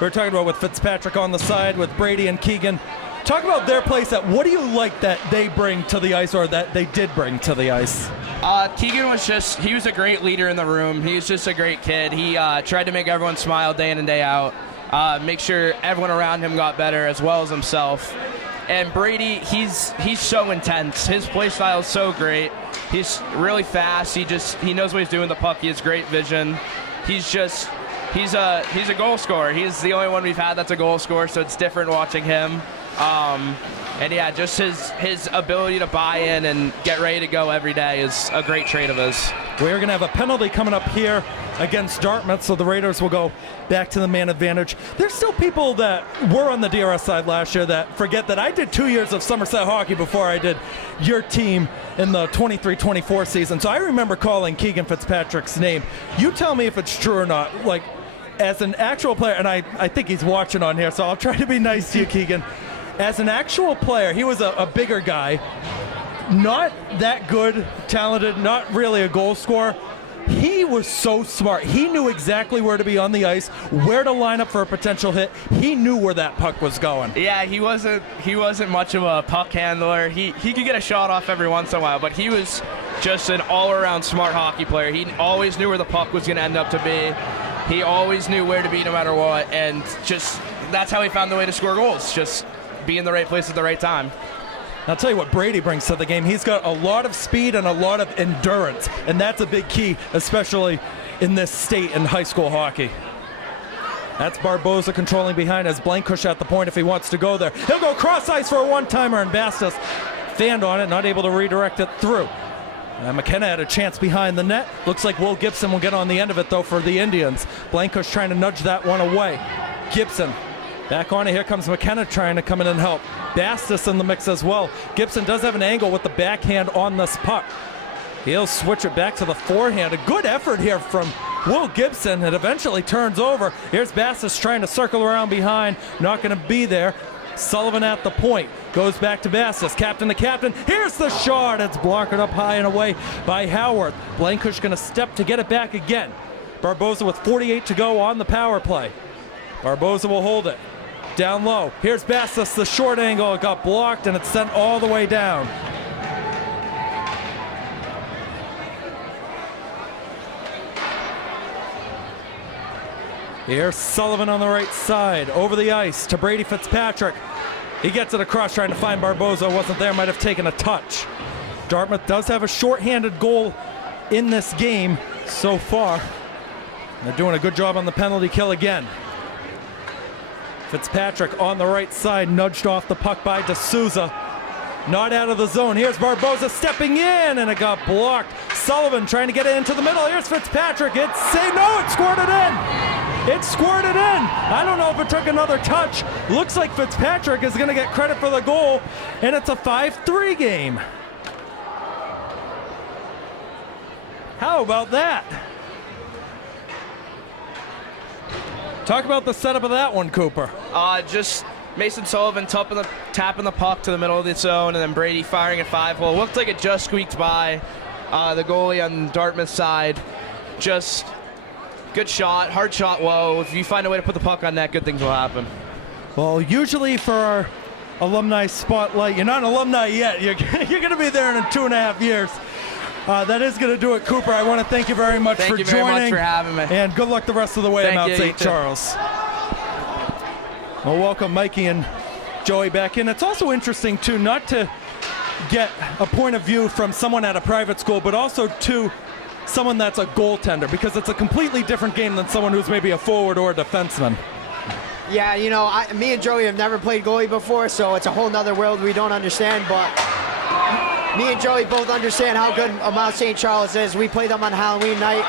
We were talking about with Fitzpatrick on the side, with Brady and Keegan. Talk about their play set. What do you like that they bring to the ice, or that they did bring to the ice? Keegan he was a great leader in the room. He's just a great kid. He tried to make everyone smile day in and day out, make sure everyone around him got better as well as himself. And Brady, he's so intense. His play style is so great. He's really fast. He knows what he's doing with the puck. He has great vision. He's a goal scorer. He's the only one we've had that's a goal scorer, so it's different watching him. And yeah, just his ability to buy in and get ready to go every day is a great trait of his. We're going to have a penalty coming up here against Dartmouth, so the Raiders will go back to the man advantage. There's still people that were on the DRS side last year that forget that I did 2 years of Somerset hockey before I did your team in the 23-24 season. So I remember calling Keegan Fitzpatrick's name. You tell me if it's true or not. Like, as an actual player, and I think he's watching on here, so I'll try to be nice to you, Keegan. As an actual player, he was a bigger guy, not that good, talented, not really a goal scorer. He was so smart. He knew exactly where to be on the ice, where to line up for a potential hit. He knew where that puck was going. Yeah, he wasn't much of a puck handler. He could get a shot off every once in a while, but he was just an all-around smart hockey player. He always knew where the puck was going to end up to be. He always knew where to be no matter what, and just that's how he found the way to score goals. Just be in the right place at the right time. I'll tell you what Brady brings to the game. He's got a lot of speed and a lot of endurance, and that's a big key, especially in this state in high school hockey. That's Barboza controlling behind as Blankush at the point if he wants to go there. He'll go cross ice for a one-timer, and Bastos fanned on it, not able to redirect it through. McKenna had a chance behind the net. Looks like Will Gibson will get on the end of it, though, for the Indians. Blankush trying to nudge that one away. Gibson back on it. Here comes McKenna trying to come in and help. Bastos in the mix as well. Gibson does have an angle with the backhand on this puck. He'll switch it back to the forehand. A good effort here from Will Gibson. It eventually turns over. Here's Bastos trying to circle around behind. Not going to be there. Sullivan at the point. Goes back to Bastos. Captain to captain. Here's the shot. It's blocked up high and away by Howard. Blankush going to step to get it back again. Barboza with 48 to go on the power play. Barboza will hold it. Down low. Here's Bastos, the short angle. It got blocked and it's sent all the way down. Here's Sullivan on the right side. Over the ice to Brady Fitzpatrick. He gets it across trying to find Barboza. Wasn't there. Might have taken a touch. Dartmouth does have a short-handed goal in this game so far. They're doing a good job on the penalty kill again. Fitzpatrick on the right side, nudged off the puck by De Souza. Not out of the zone. Here's Barboza stepping in, and it got blocked. Sullivan trying to get it into the middle. Here's Fitzpatrick. It's saved. No, it squirted in. It squirted in. I don't know if it took another touch. Looks like Fitzpatrick is going to get credit for the goal, and it's a 5-3 game. How about that? Talk about the setup of that one, Cooper. Just Mason Sullivan tapping the puck to the middle of the zone, and then Brady firing a 5-hole. Looked like it just squeaked by the goalie on Dartmouth's side. Just good shot, hard shot low. If you find a way to put the puck on net, good things will happen. Well, usually for our alumni spotlight, you're not an alumni yet. You're going to be there in 2.5 years. That is going to do it, Cooper. I want to thank you very much for joining. Thank you very much for having me. And good luck the rest of the way at Mount St. Charles. Well, welcome Mikey and Joey back in. It's also interesting, too, not to get a point of view from someone at a private school, but also to someone that's a goaltender, because it's a completely different game than someone who's maybe a forward or a defenseman. Yeah, you know, me and Joey have never played goalie before, so it's a whole nother world we don't understand, but me and Joey both understand how good Mount St. Charles is. We played them on Halloween night.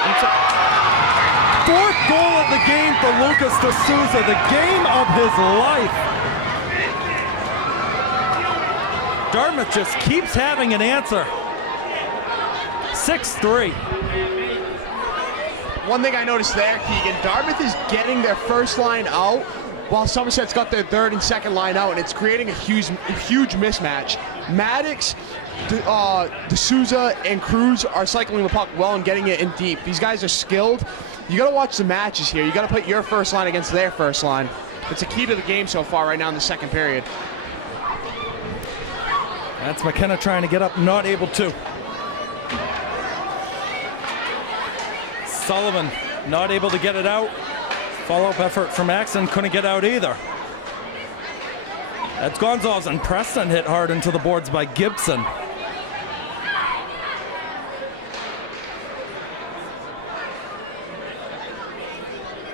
Fourth goal of the game for Lucas De Souza, the game of his life. Dartmouth just keeps having an answer. 6-3. One thing I noticed there, Keegan, Dartmouth is getting their first line out while Somerset's got their third and second line out, and it's creating a huge mismatch. Maddox, D'Souza, and Cruz are cycling the puck well and getting it in deep. These guys are skilled. You got to watch the matches here. You got to put your first line against their first line. It's a key to the game so far right now in the second period. That's McKenna trying to get up, not able to. Sullivan not able to get it out. Follow-up effort from Axon, couldn't get out either. That's Gonzalez, and Preston hit hard into the boards by Gibson.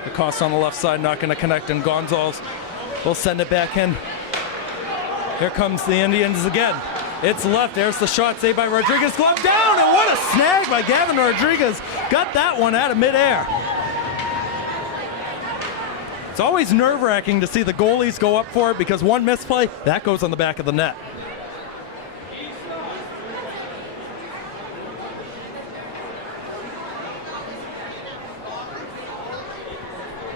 The cost on the left side not going to connect, and Gonzalez will send it back in. Here comes the Indians again. It's left. There's the shot saved by Rodriguez. Glove down, and what a snag by Gavin Rodriguez. Got that one out of midair. It's always nerve-wracking to see the goalies go up for it because one misplay, that goes on the back of the net.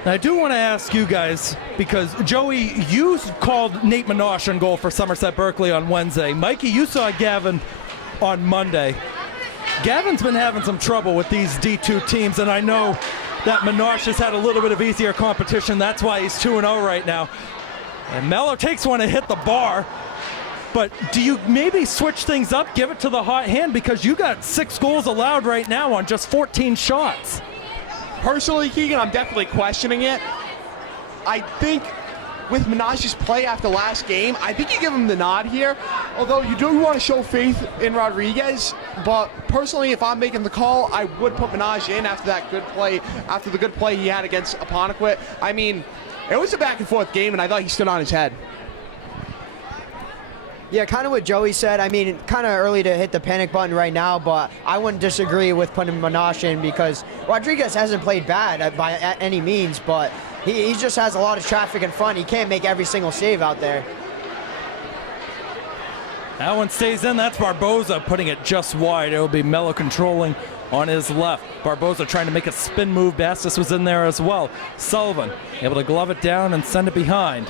Now, I do want to ask you guys, because Joey, you called Nate Minosh on goal for Somerset Berkley on Wednesday. Mikey, you saw Gavin on Monday. Gavin's been having some trouble with these D2 teams, and I know that Minosh has had a little bit of easier competition. That's why he's 2-0 right now. And Mello takes one to hit the bar. But do you maybe switch things up, give it to the hot hand, because you got 6 goals allowed right now on just 14 shots? Personally, Keegan, I'm definitely questioning it. I think with Minaj's play after last game, I think you give him the nod here. Although you do want to show faith in Rodriguez, but personally, if I'm making the call, I would put Minaj in after that good play, after the good play he had against Apponequet. I mean, it was a back and forth game, and I thought he stood on his head. Yeah, kind of what Joey said. I mean, kind of early to hit the panic button right now, but I wouldn't disagree with putting Minosh in because Rodriguez hasn't played bad by any means, but he just has a lot of traffic in front. He can't make every single save out there. That one stays in. That's Barboza putting it just wide. It will be Mello controlling on his left. Barboza trying to make a spin move. Bastos was in there as well. Sullivan able to glove it down and send it behind.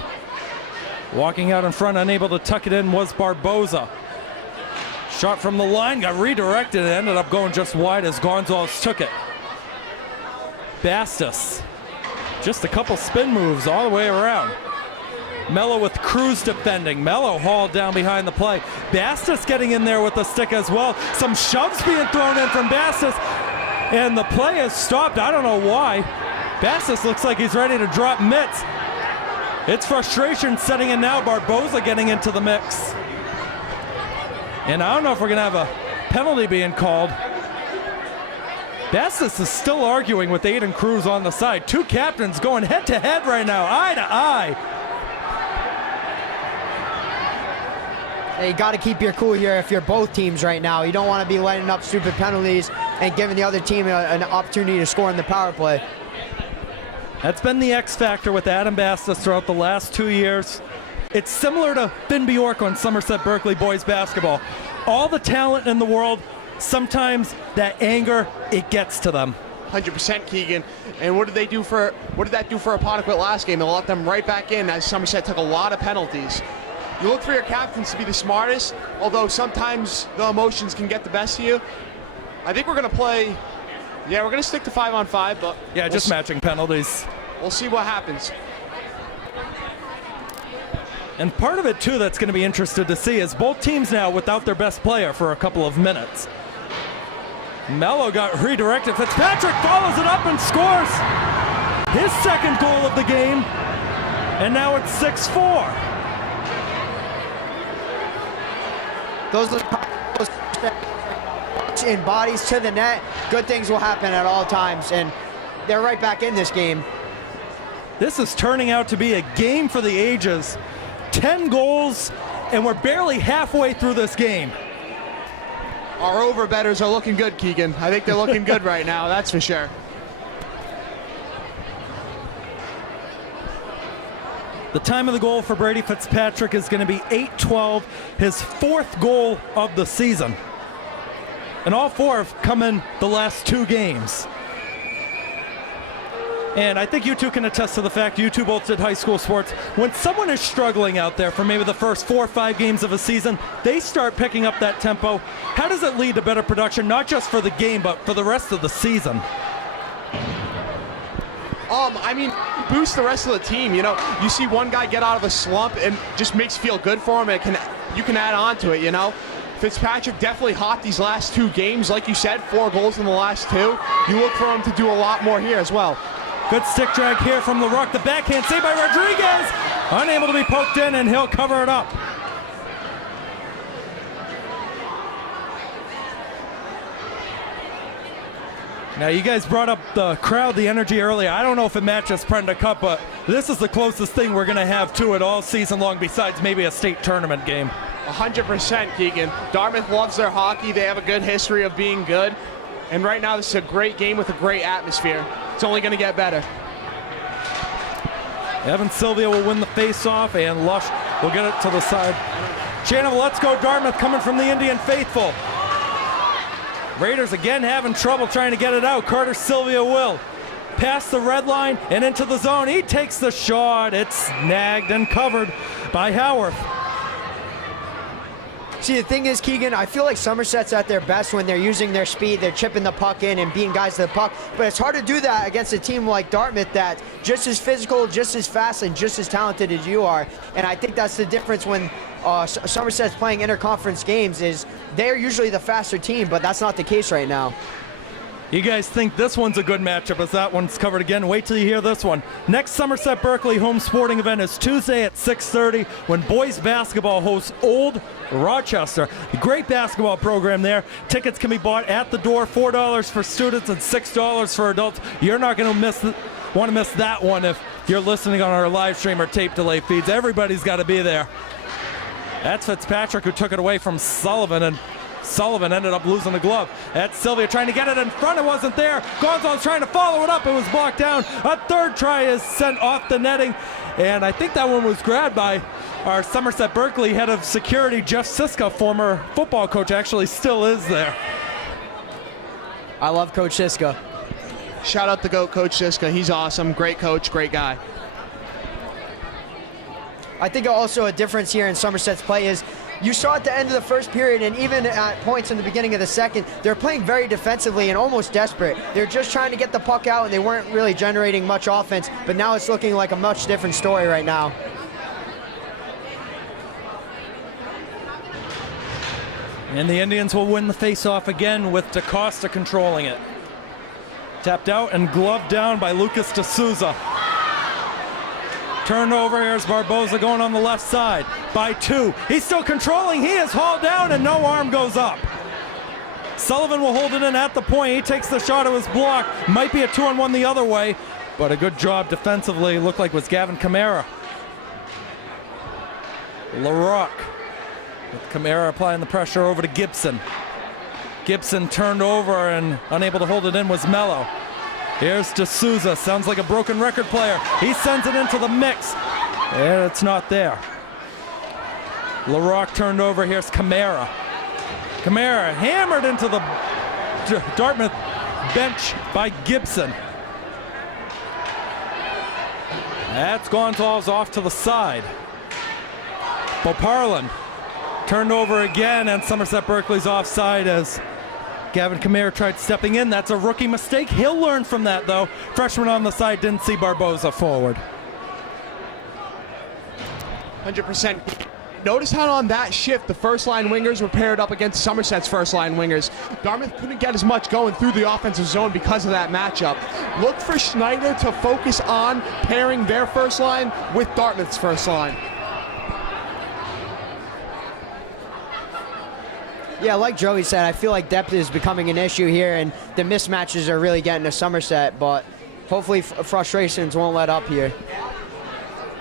Walking out in front, unable to tuck it in, was Barboza. Shot from the line, got redirected, and ended up going just wide as Gonzalez took it. Bastos, just a couple spin moves all the way around. Mello with Cruz defending. Mello hauled down behind the play. Bastos getting in there with the stick as well. Some shoves being thrown in from Bastos, and the play is stopped. I don't know why. Bastos looks like he's ready to drop mitts. It's frustration setting in now. Barboza getting into the mix. And I don't know if we're going to have a penalty being called. Bastos is still arguing with Aiden Cruz on the side. 2 captains going head-to-head right now, eye to eye. Hey, you got to keep your cool here if you're both teams right now. You don't want to be letting up stupid penalties and giving the other team an opportunity to score in the power play. That's been the X factor with Adam Bastos throughout the last 2 years. It's similar to Finn Bjork on Somerset Berkley boys basketball. All the talent in the world, sometimes that anger, it gets to them. 100% Keegan. And what did that do for Apponequet last game? They let them right back in as Somerset took a lot of penalties. You look for your captains to be the smartest, although sometimes the emotions can get the best of you. I think we're going to play. Yeah, we're going to stick to 5-on-5, but yeah, just matching penalties. We'll see what happens. And part of it, too, that's going to be interesting to see is both teams now without their best player for a couple of minutes. Mello got redirected. Fitzpatrick follows it up and scores his second goal of the game. And now it's 6-4. Those in bodies to the net, good things will happen at all times, and they're right back in this game. This is turning out to be a game for the ages. 10 goals, and we're barely halfway through this game. Our over-betters are looking good, Keegan. I think they're looking good right now, that's for sure. The time of the goal for Brady Fitzpatrick is going to be 8:12, his 4th goal of the season. And all 4 have come in the last 2 games. And I think you two can attest to the fact, you two both did high school sports, when someone is struggling out there for maybe the first 4 or 5 games of a season, they start picking up that tempo. How does it lead to better production, not just for the game, but for the rest of the season? I mean, boost the rest of the team. You know, you see one guy get out of a slump and just makes you feel good for him, and you can add on to it, you know. Fitzpatrick definitely hot these last 2 games. Like you said, 4 goals in the last 2. You look for him to do a lot more here as well. Good stick drag here from LaRock. The backhand saved by Rodriguez. Unable to be poked in, and he'll cover it up. Now, you guys brought up the crowd, the energy earlier. I don't know if it matches Prenda Cup, but this is the closest thing we're going to have to it all season long, besides maybe a state tournament game. 100%, Keegan. Dartmouth loves their hockey. They have a good history of being good. And right now, this is a great game with a great atmosphere. It's only going to get better. Evan Sylvia will win the face-off, and Lush will get it to the side. Chain of Let's Go Dartmouth coming from the Indian Faithful. Raiders again having trouble trying to get it out. Carter Sylvia will. Past the red line and into the zone. He takes the shot. It's snagged and covered by Howarth. See, the thing is, Keegan, I feel like Somerset's at their best when they're using their speed, they're chipping the puck in and beating guys to the puck. But it's hard to do that against a team like Dartmouth that's just as physical, just as fast, and just as talented as you are. And I think that's the difference when Somerset's playing interconference games, is they're usually the faster team, but that's not the case right now. You guys think this one's a good matchup as that one's covered again? Wait till you hear this one. Next Somerset Berkley home sporting event is Tuesday at 6:30 when boys basketball hosts Old Rochester. A great basketball program there. Tickets can be bought at the door, $4 for students and $6 for adults. You're not going to want to miss that one if you're listening on our live stream or tape delay feeds. Everybody's got to be there. That's Fitzpatrick who took it away from Sullivan, and Sullivan ended up losing the glove. That's Sylvia trying to get it in front. It wasn't there. Gonzalez trying to follow it up. It was blocked down. A third try is sent off the netting. And I think that one was grabbed by our Somerset Berkley head of security, Jeff Siska, former football coach, actually still is there. I love Coach Siska. Shout out to GOAT Coach Siska. He's awesome. Great coach, great guy. I think also a difference here in Somerset's play is you saw at the end of the first period, and even at points in the beginning of the second, they're playing very defensively and almost desperate. They're just trying to get the puck out, and they weren't really generating much offense, but now it's looking like a much different story right now. And the Indians will win the face-off again with DaCosta controlling it. Tapped out and gloved down by Lucas D'Souza. Turned over, here's Barboza going on the left side by 2. He's still controlling, he is hauled down and no arm goes up. Sullivan will hold it in at the point, he takes the shot, it was blocked. Might be a 2-on-1 the other way, but a good job defensively, looked like it was Gavin Camara. LaRock with Camara applying the pressure over to Gibson. Gibson turned over and unable to hold it in was Mello. Here's D'Souza, sounds like a broken record player. He sends it into the mix, and it's not there. LaRock turned over, here's Camara. Camara hammered into the Dartmouth bench by Gibson. That's Gonzalez off to the side. Boparlin turned over again, and Somerset Berkley's offside as Gavin Camara tried stepping in. That's a rookie mistake. He'll learn from that, though. Freshman on the side didn't see Barboza forward. 100%. Notice how on that shift, the first-line wingers were paired up against Somerset's first-line wingers. Dartmouth couldn't get as much going through the offensive zone because of that matchup. Look for Schneider to focus on pairing their first line with Dartmouth's first line. Yeah, like Joey said, I feel like depth is becoming an issue here, and the mismatches are really getting to Somerset, but hopefully frustrations won't let up here.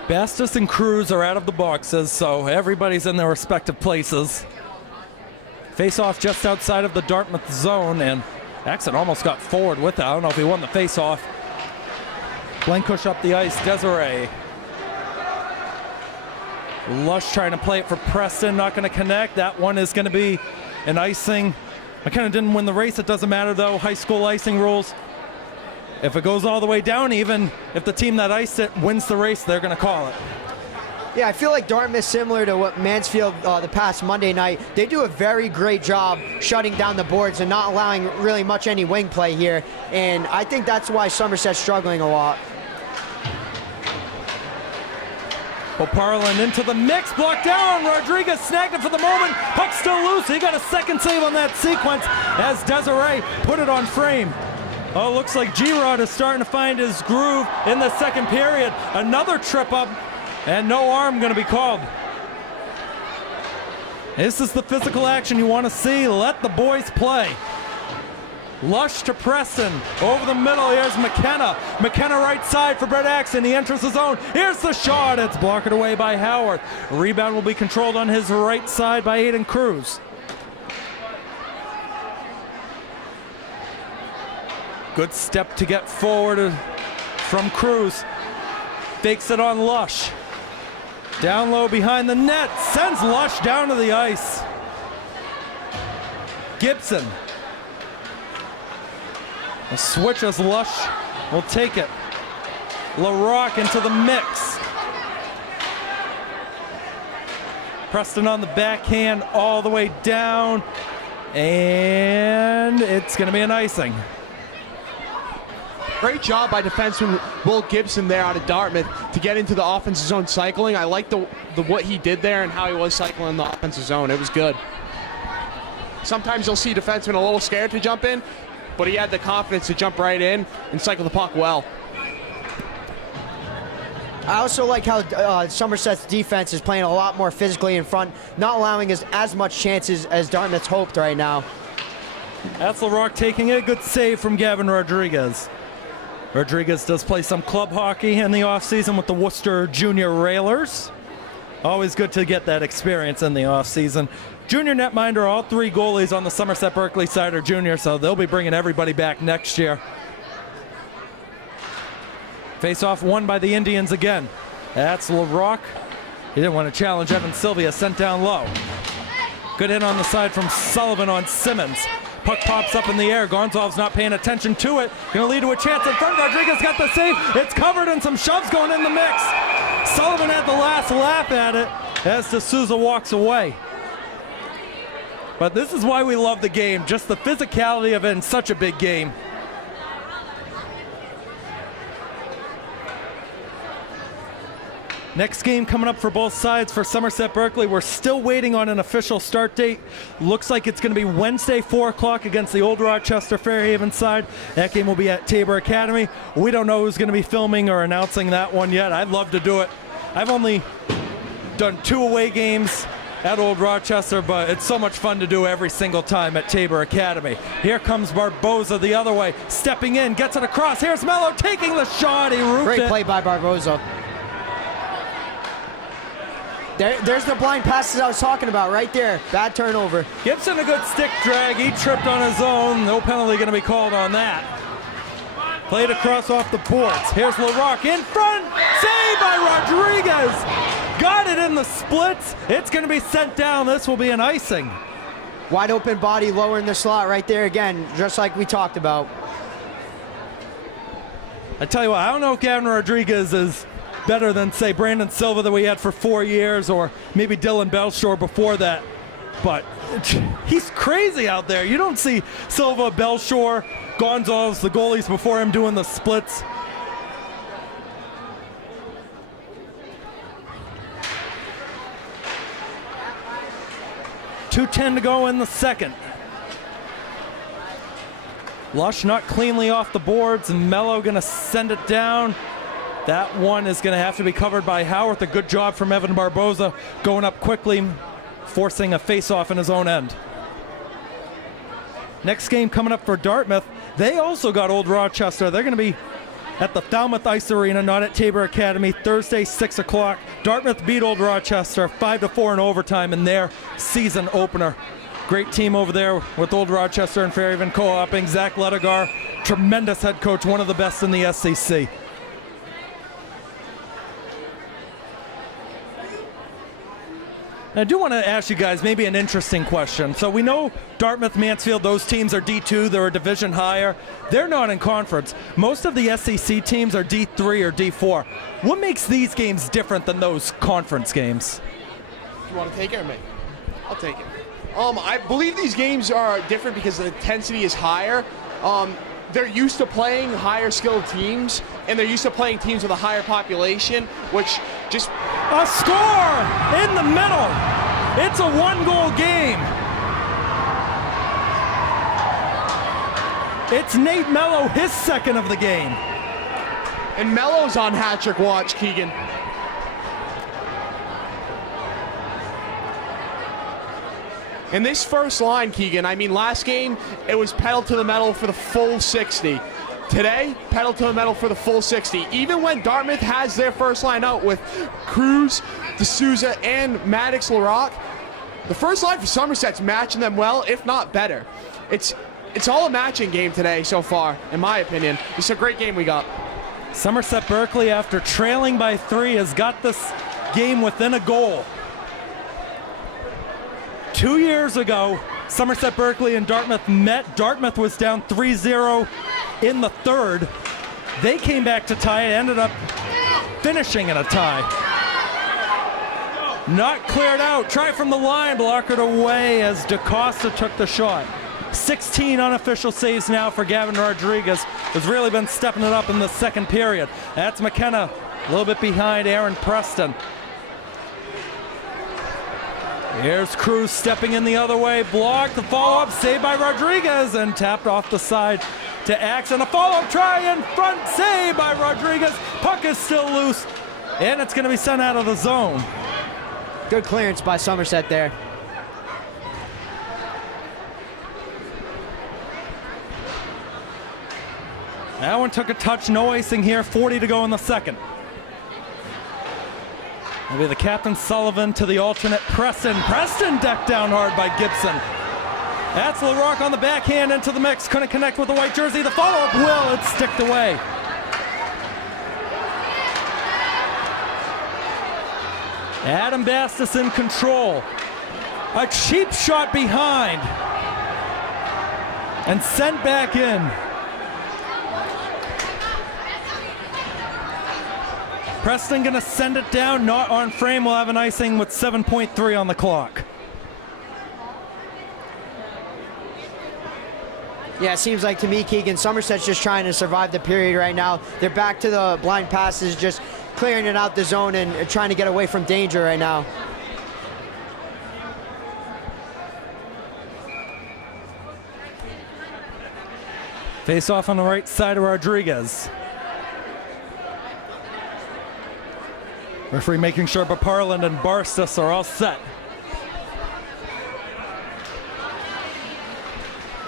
Bastos and Cruz are out of the boxes, so everybody's in their respective places. Face-off just outside of the Dartmouth zone, and Axon almost got forward with it. I don't know if he won the face-off. Blankush up the ice, Desiree. Lush trying to play it for Preston, not going to connect. That one is going to be an icing. McKenna didn't win the race. It doesn't matter though. High school icing rules. If it goes all the way down, even if the team that iced it wins the race, they're going to call it. Yeah, I feel like Dartmouth, similar to what Mansfield the past Monday night, they do a very great job shutting down the boards and not allowing really much any wing play here. And I think that's why Somerset's struggling a lot. O'Parland into the mix, blocked down. Rodriguez snagged it for the moment. Puck still loose. He got a second save on that sequence as Desiree put it on frame. Oh, looks like G-Rod is starting to find his groove in the second period. Another trip up. And no arm going to be called. This is the physical action you want to see. Let the boys play. Lush to Preston. Over the middle, here's McKenna. McKenna right side for Brett Axon. He enters the zone. Here's the shot. It's blocked away by Howard. Rebound will be controlled on his right side by Aiden Cruz. Good step to get forward from Cruz. Fakes it on Lush. Down low behind the net, sends Lush down to the ice. Gibson. A switch as Lush will take it. LaRock into the mix. Preston on the backhand all the way down. And it's going to be an icing. Great job by defenseman Will Gibson there out of Dartmouth to get into the offensive zone cycling. I like the what he did there and how he was cycling in the offensive zone. It was good. Sometimes you'll see defensemen a little scared to jump in, but he had the confidence to jump right in and cycle the puck well. I also like how Somerset's defense is playing a lot more physically in front, not allowing us as much chances as Dartmouth's hoped right now. That's LaRock taking a good save from Gavin Rodriguez. Rodriguez does play some club hockey in the offseason with the Worcester Junior Railers. Always good to get that experience in the offseason. Junior netminder, all three goalies on the Somerset Berkley side are junior, so they'll be bringing everybody back next year. Face-off won by the Indians again. That's LaRock. He didn't want to challenge Evan Sylvia, sent down low. Good hit on the side from Sullivan on Simmons. Puck pops up in the air. Gonzalez not paying attention to it. Going to lead to a chance in front. Rodriguez got the save. It's covered and some shoves going in the mix. Sullivan had the last laugh at it as D'Souza walks away. But this is why we love the game. Just the physicality of it in such a big game. Next game coming up for both sides for Somerset Berkley. We're still waiting on an official start date. Looks like it's going to be Wednesday, 4 o'clock against the Old Rochester Fairhaven side. That game will be at Tabor Academy. We don't know who's going to be filming or announcing that one yet. I'd love to do it. I've only done 2 away games at Old Rochester, but it's so much fun to do every single time at Tabor Academy. Here comes Barboza the other way, stepping in, gets it across. Here's Mello taking the shot. He roofed it. Great play by Barboza. There's the blind passes I was talking about right there. Bad turnover. Gibson a good stick drag. He tripped on his own. No penalty going to be called on that. Played across off the boards. Here's LaRock in front. Saved by Rodriguez. Got it in the splits. It's going to be sent down. This will be an icing. Wide open body lower in the slot right there again, just like we talked about. I tell you what, I don't know if Gavin Rodriguez is better than, say, Brandon Silva that we had for 4 years, or maybe Dylan Belshore before that. But he's crazy out there. You don't see Silva, Belshore, Gonzalez, the goalies before him doing the splits. .210 to go in the second. Lush not cleanly off the boards, and Mello gonna send it down. That one is going to have to be covered by Howarth. A good job from Evan Barboza going up quickly, forcing a face-off in his own end. Next game coming up for Dartmouth. They also got Old Rochester. They're going to be at the Falmouth Ice Arena, not at Tabor Academy, Thursday, 6 o'clock. Dartmouth beat Old Rochester 5-4 in overtime in their season opener. Great team over there with Old Rochester and Fairhaven co-oping. Zach Ledegar, tremendous head coach, one of the best in the SEC. I do want to ask you guys maybe an interesting question. So we know Dartmouth, Mansfield, those teams are D2, they're a division higher. They're not in conference. Most of the SEC teams are D3 or D4. What makes these games different than those conference games? You want to take it or me? I'll take it. I believe these games are different because the intensity is higher. They're used to playing higher skilled teams, and they're used to playing teams with a higher population, which just... A score in the middle. It's a one-goal game. It's Nate Mello, his second of the game. And Mello's on hat-trick watch, Keegan. And this first line, Keegan, I mean, last game, it was pedal to the metal for the full 60. Today, pedal to the metal for the full 60. Even when Dartmouth has their first line out with Cruz, D'Souza, and Maddox LaRock, the first line for Somerset's matching them well, if not better. It's all a matching game today so far, in my opinion. It's a great game we got. Somerset Berkley, after trailing by 3, has got this game within a goal. 2 years ago, Somerset Berkley and Dartmouth met. Dartmouth was down 3-0 in the third. They came back to tie. It ended up finishing in a tie. Not cleared out. Try from the line, blockered away as DaCosta took the shot. 16 unofficial saves now for Gavin Rodriguez, who's really been stepping it up in the second period. That's McKenna, a little bit behind Aaron Preston. Here's Cruz stepping in the other way, blocked, the follow-up, saved by Rodriguez, and tapped off the side to Axe, and a follow-up try in front, saved by Rodriguez. Puck is still loose, and it's going to be sent out of the zone. Good clearance by Somerset there. That one took a touch, no icing here, 40 to go in the second. It'll be the captain Sullivan to the alternate Preston. Preston decked down hard by Gibson. That's LaRock on the backhand into the mix. Couldn't connect with the white jersey. The follow-up will. It's sticked away. Adam Bastis in control. A cheap shot behind. And sent back in. Preston gonna send it down, not on frame. We'll have an icing with 7.3 on the clock. Yeah, it seems like to me, Keegan, Somerset's just trying to survive the period right now. They're back to the blind passes, just clearing it out the zone and trying to get away from danger right now. Face off on the right side of Rodriguez. Referee making sure Baparland and Barstas are all set.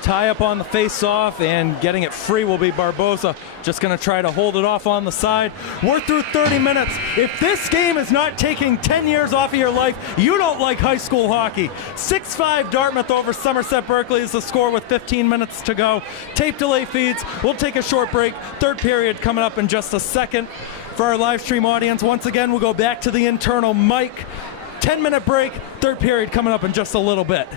Tie up on the face-off, and getting it free will be Barbosa. Just going to try to hold it off on the side. We're through 30 minutes. If this game is not taking 10 years off of your life, you don't like high school hockey. 6-5 Dartmouth over Somerset Berkley is the score with 15 minutes to go. Tape delay feeds. We'll take a short break. Third period coming up in just a second. For our live stream audience, once again, we'll go back to the internal mic. 10-minute break. Third period coming up in just a little bit.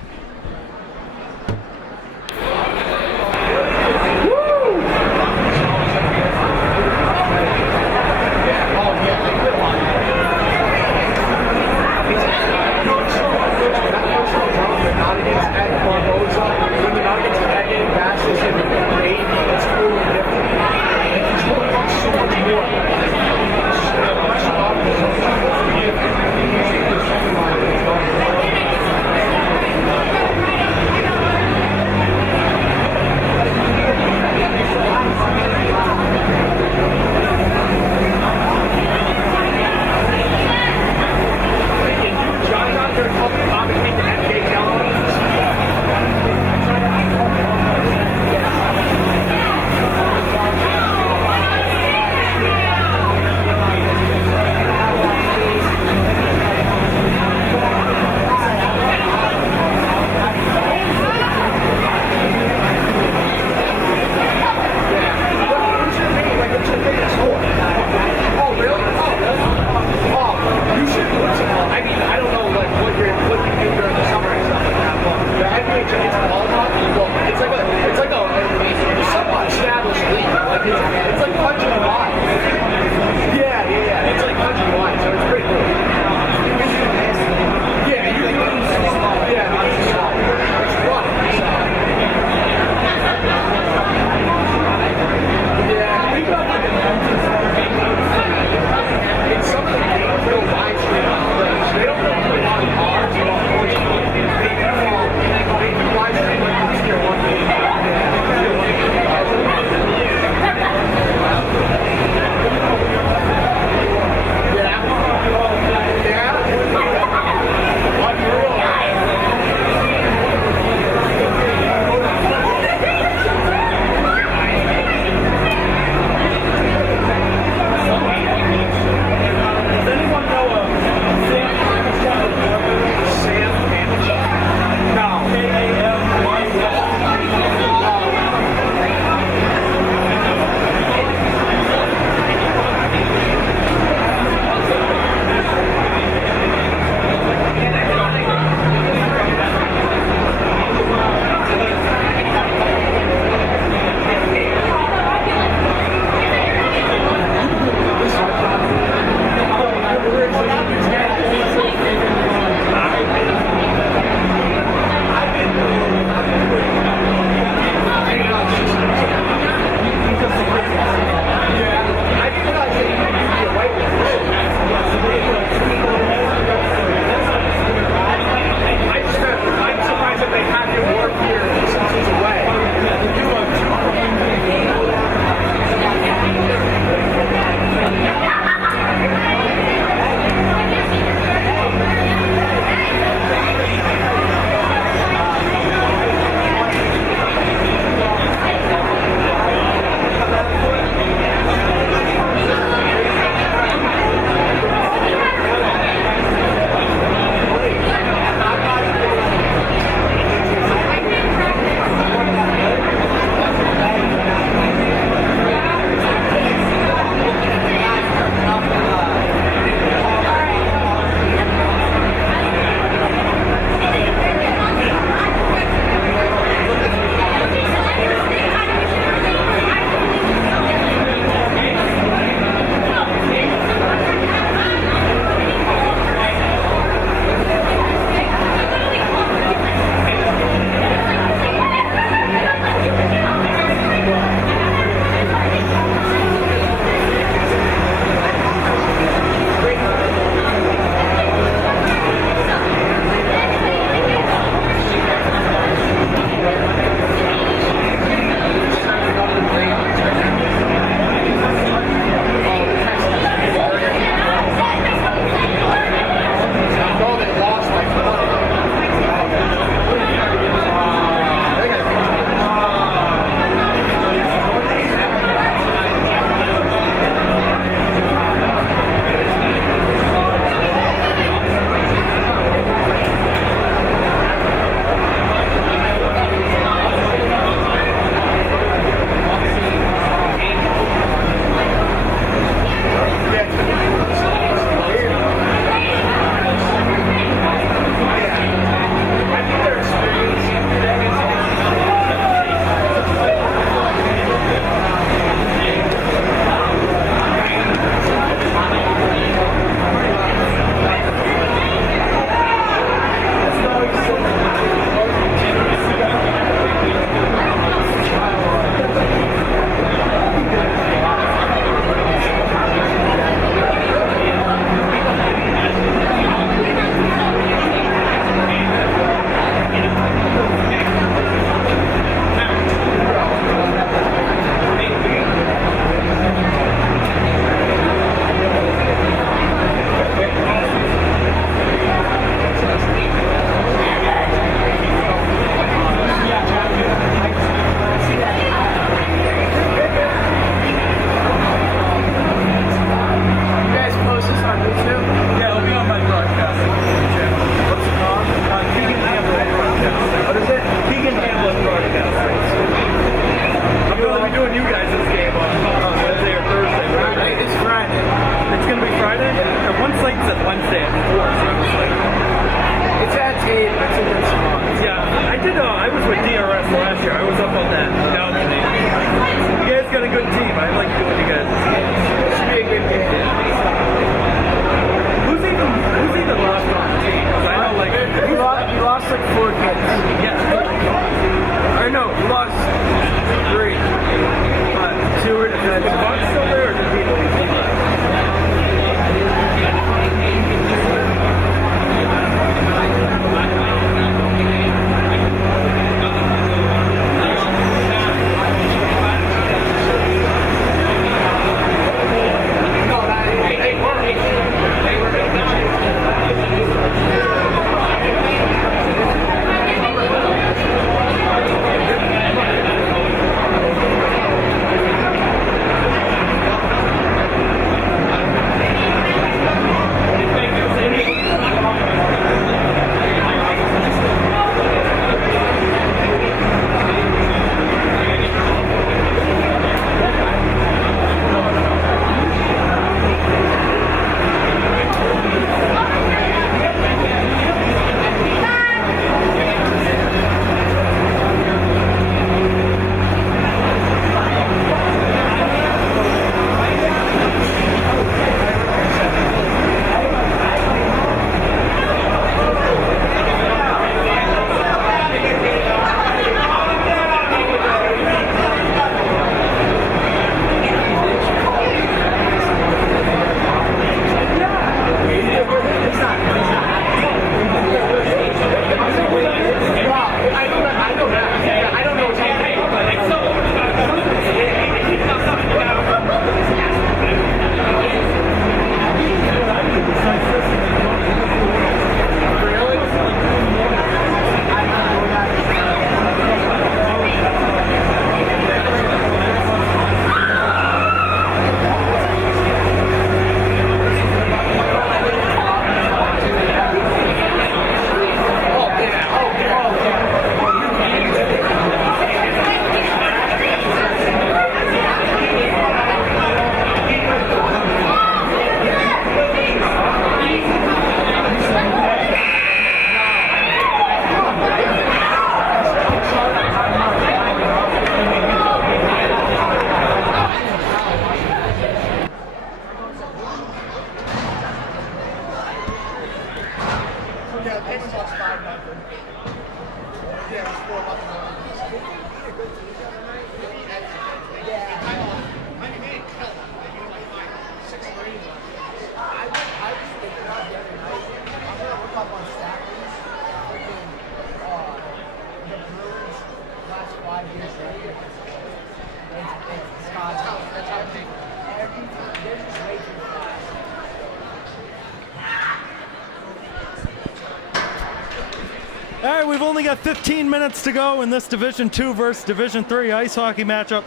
All right, we've only got 15 minutes to go in this Division 2 versus Division 3 ice hockey matchup.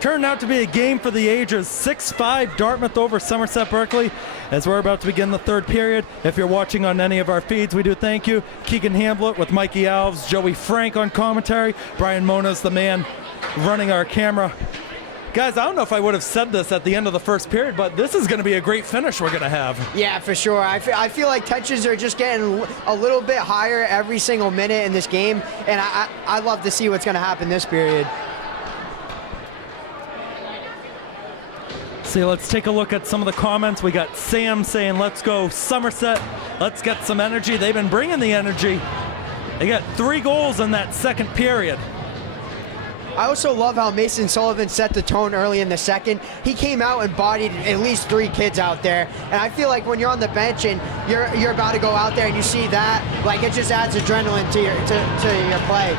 Turned out to be a game for the ages. 6-5 Dartmouth over Somerset Berkley as we're about to begin the third period. If you're watching on any of our feeds, we do thank you. Keegan Hamblett with Mikey Alves, Joey Frank on commentary, Brian Moniz, the man running our camera. Guys, I don't know if I would have said this at the end of the first period, but this is going to be a great finish we're going to have. Yeah, for sure. I feel like tensions are just getting a little bit higher every single minute in this game, and I love to see what's going to happen this period. See, let's take a look at some of the comments. We got Sam saying, let's go Somerset. Let's get some energy. They've been bringing the energy. They got 3 goals in that second period. I also love how Mason Sullivan set the tone early in the second. He came out and bodied at least 3 kids out there. And I feel like when you're on the bench and you're about to go out there and you see that, like, it just adds adrenaline to your play.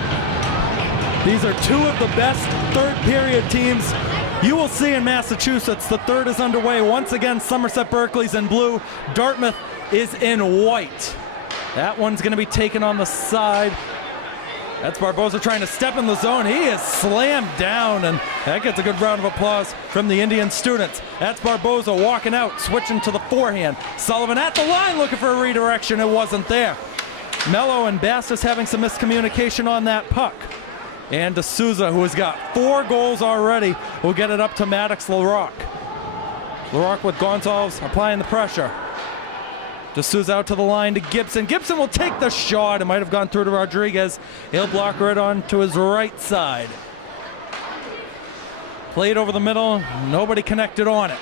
These are 2 of the best third period teams you will see in Massachusetts. The third is underway. Once again, Somerset Berkley's in blue. Dartmouth is in white. That one's going to be taken on the side. That's Barboza trying to step in the zone. He is slammed down, and that gets a good round of applause from the Indian students. That's Barboza walking out, switching to the forehand. Sullivan at the line looking for a redirection. It wasn't there. Mello and Bastos having some miscommunication on that puck. And D'Souza, who has got 4 goals already, will get it up to Maddox Larocque. Larocque with Gonzalez applying the pressure. D'Souza out to the line to Gibson. Gibson will take the shot. It might have gone through to Rodriguez. He'll block right on to his right side. Played over the middle. Nobody connected on it.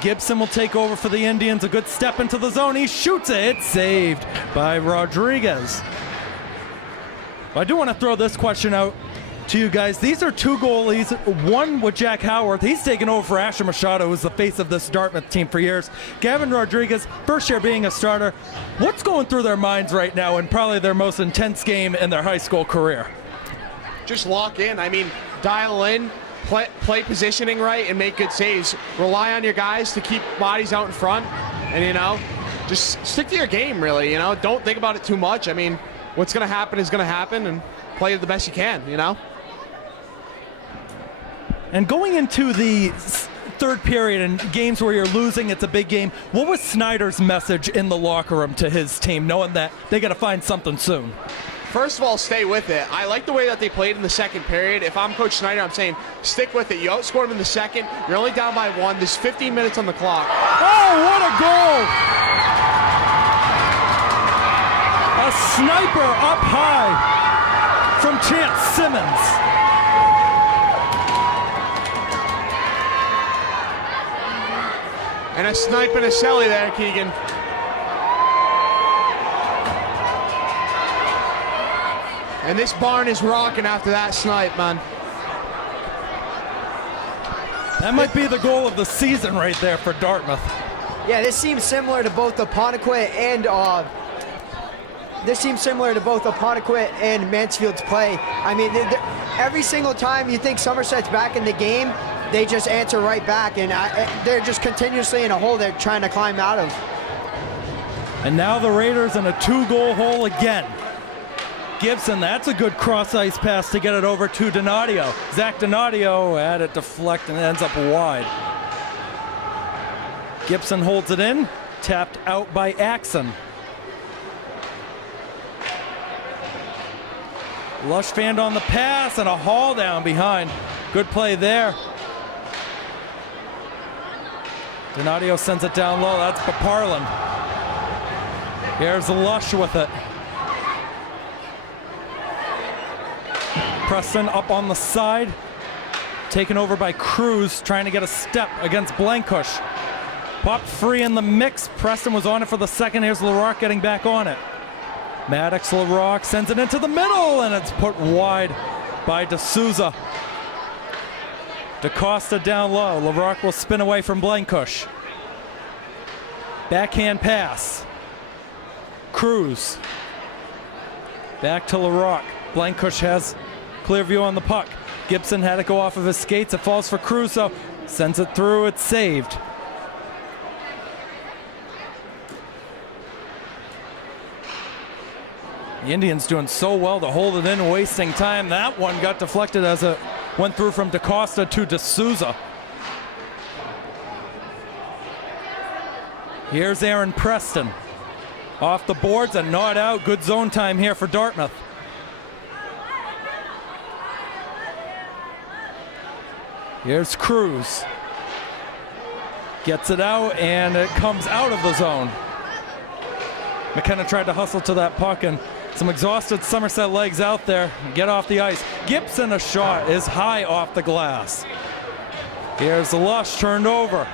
Gibson will take over for the Indians. A good step into the zone. He shoots it. It's saved by Rodriguez. I do want to throw this question out to you guys. These are 2 goalies, one with Jack Howarth. He's taken over for Asher Machado, who's the face of this Dartmouth team for years. Gavin Rodriguez, first year being a starter. What's going through their minds right now in probably their most intense game in their high school career? Just lock in. I mean, dial in, play positioning right, and make good saves. Rely on your guys to keep bodies out in front, and, you know, just stick to your game, really. You know, don't think about it too much. I mean, what's going to happen is going to happen, and play the best you can, you know? And going into the third period and games where you're losing, it's a big game. What was Snyder's message in the locker room to his team, knowing that they got to find something soon? First of all, stay with it. I like the way that they played in the second period. If I'm Coach Snyder, I'm saying stick with it. You outscored them in the second. You're only down by 1. There's 15 minutes on the clock. Oh, what a goal! A sniper up high from Chance Simmons. And a snipe and a celly there, Keegan. And this barn is rocking after that snipe, man. That might be the goal of the season right there for Dartmouth. Yeah, this seems similar to both Apponequet and Mansfield's play. I mean, every single time you think Somerset's back in the game, they just answer right back, and they're just continuously in a hole they're trying to climb out of. And now the Raiders in a 2-goal hole again. Gibson, that's a good cross-ice pass to get it over to Donadio. Zach Donadio had it deflect and it ends up wide. Gibson holds it in, tapped out by Axon. Lush fanned on the pass and a haul down behind. Good play there. Donadio sends it down low. That's Paparlin. Here's Lush with it. Preston up on the side. Taken over by Cruz, trying to get a step against Blankush. Popped free in the mix. Preston was on it for the second. Here's LaRock getting back on it. Maddox LaRock sends it into the middle, and it's put wide by D'Souza. DaCosta down low. LaRock will spin away from Blankush. Backhand pass. Cruz. Back to LaRock. Blankush has clear view on the puck. Gibson had it go off of his skates. It falls for Cruz, so sends it through. It's saved. The Indians doing so well to hold it in, wasting time. That one got deflected as it went through from DaCosta to D'Souza. Here's Aaron Preston. Off the boards and not out. Good zone time here for Dartmouth. Here's Cruz. Gets it out, and it comes out of the zone. McKenna tried to hustle to that puck, and some exhausted Somerset legs out there. Get off the ice. Gibson, a shot, is high off the glass. Here's Lush turned over.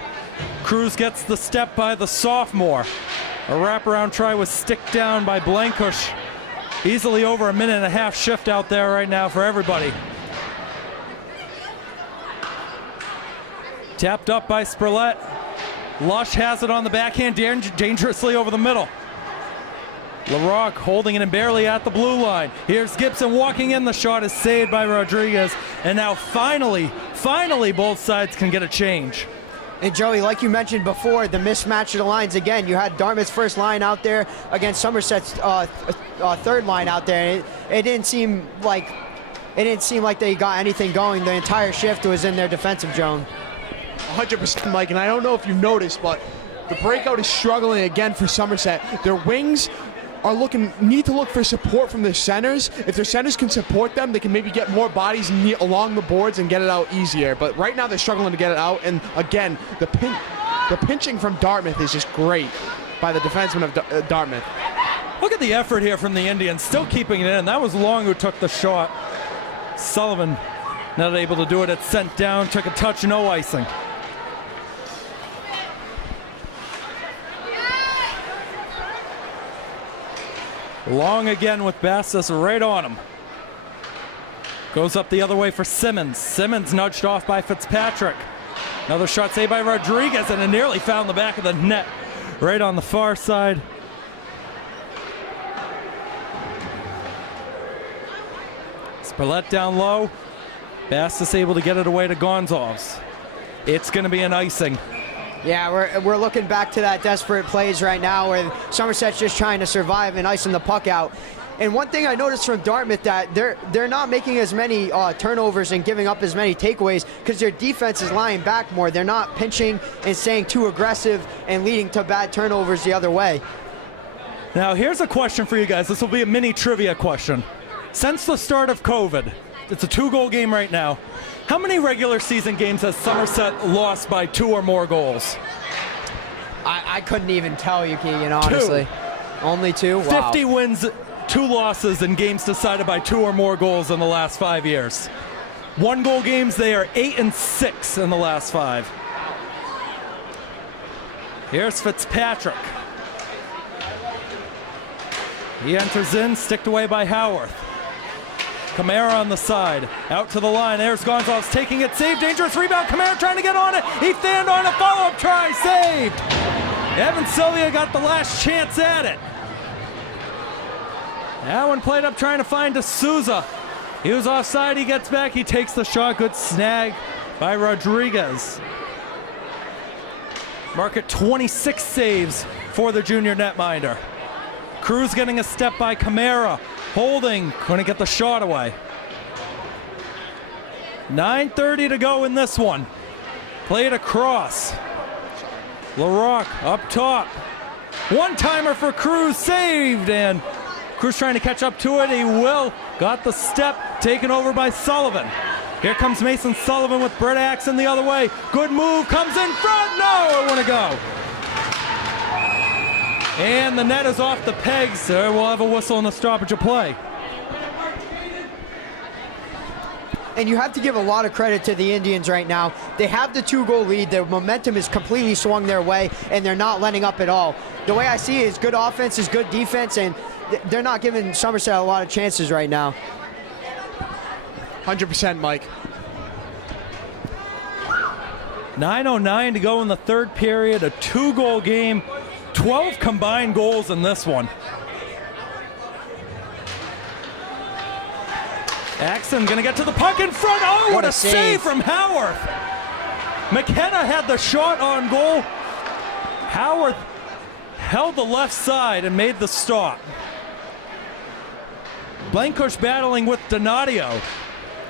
Cruz gets the step by the sophomore. A wraparound try was stick down by Blankush. Easily over a minute and a half shift out there right now for everybody. Tapped up by Spurlett. Lush has it on the backhand, dangerously over the middle. LaRock holding it and barely at the blue line. Here's Gibson walking in. The shot is saved by Rodriguez. And now finally both sides can get a change. And Joey, like you mentioned before, the mismatch of the lines again. You had Dartmouth's first line out there against Somerset's third line out there. It didn't seem like they got anything going. The entire shift was in their defensive zone. 100%, Mike, and I don't know if you've noticed, but the breakout is struggling again for Somerset. Their wings need to look for support from their centers. If their centers can support them, they can maybe get more bodies along the boards and get it out easier. But right now they're struggling to get it out, and again, the pinching from Dartmouth is just great by the defenseman of Dartmouth. Look at the effort here from the Indians, still keeping it in. That was Long who took the shot. Sullivan not able to do it. It's sent down, took a touch, no icing. Long again with Bastos right on him. Goes up the other way for Simmons. Simmons nudged off by Fitzpatrick. Another shot saved by Rodriguez, and it nearly found the back of the net right on the far side. Spurlett down low. Bastos able to get it away to Gonzalez. It's going to be an icing. Yeah, we're looking back to that desperate plays right now where Somerset's just trying to survive and icing the puck out. And one thing I noticed from Dartmouth that they're not making as many turnovers and giving up as many takeaways because their defense is lying back more. They're not pinching and staying too aggressive and leading to bad turnovers the other way. Now here's a question for you guys. This will be a mini trivia question. Since the start of COVID, it's a 2-goal game right now. How many regular season games has Somerset lost by 2 or more goals? I couldn't even tell you, Keegan, honestly. 2. Only 2? Wow. 50 wins, 2 losses in games decided by 2 or more goals in the last 5 years. 1-goal games, they are 8-6 in the last 5. Here's Fitzpatrick. He enters in, sticked away by Howarth. Kamara on the side, out to the line. There's Gonzalez taking it, saved, dangerous rebound. Kamara trying to get on it. He fanned on a follow-up try, saved. Evan Sylvia got the last chance at it. That one played up trying to find D'Souza. He was offside, he gets back, he takes the shot. Good snag by Rodriguez. Market 26 saves for the junior netminder. Cruz getting a step by Kamara. Holding, couldn't get the shot away. 9:30 to go in this one. Played across. LaRock up top. One-timer for Cruz, saved, and Cruz trying to catch up to it. He will. Got the step, taken over by Sullivan. Here comes Mason Sullivan with Brett Axon the other way. Good move, comes in front. No, it wouldn't go. And the net is off the pegs. We'll have a whistle and a stoppage of play. And you have to give a lot of credit to the Indians right now. They have the 2-goal lead. Their momentum is completely swung their way, and they're not letting up at all. The way I see it is good offense is good defense, and they're not giving Somerset a lot of chances right now. 100%, Mike. 9:09 to go in the third period, a 2-goal game, 12 combined goals in this one. Axon gonna get to the puck in front. Oh, what a save from Howarth. McKenna had the shot on goal. Howarth held the left side and made the stop. Blankush battling with Donadio.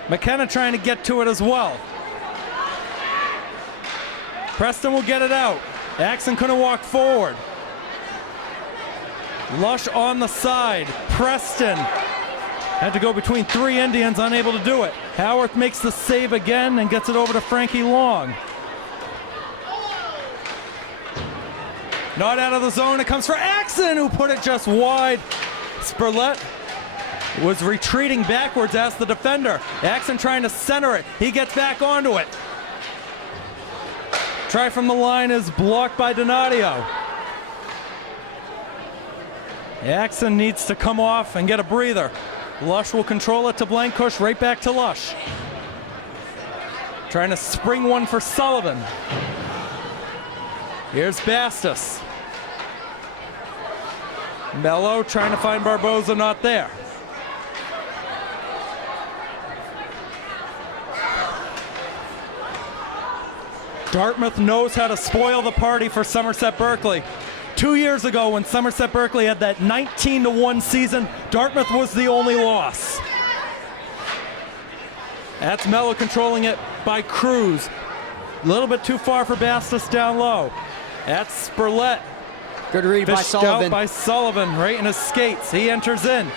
McKenna trying to get to it as well. Preston will get it out. Axon couldn't walk forward. Lush on the side. Preston had to go between 3 Indians, unable to do it. Howarth makes the save again and gets it over to Frankie Long. Not out of the zone. It comes for Axon, who put it just wide. Spurlett was retreating backwards as the defender. Axon trying to center it. He gets back onto it. Try from the line is blocked by Donadio. Axon needs to come off and get a breather. Lush will control it to Blankush, right back to Lush. Trying to spring one for Sullivan. Here's Bastos. Mello trying to find Barboza, not there. Dartmouth knows how to spoil the party for Somerset Berkley. 2 years ago when Somerset Berkley had that 19-1 season, Dartmouth was the only loss. That's Mello controlling it by Cruz. A little bit too far for Bastos down low. That's Spurlett. Good read by Sullivan. Out by Sullivan, right in his skates. He enters in.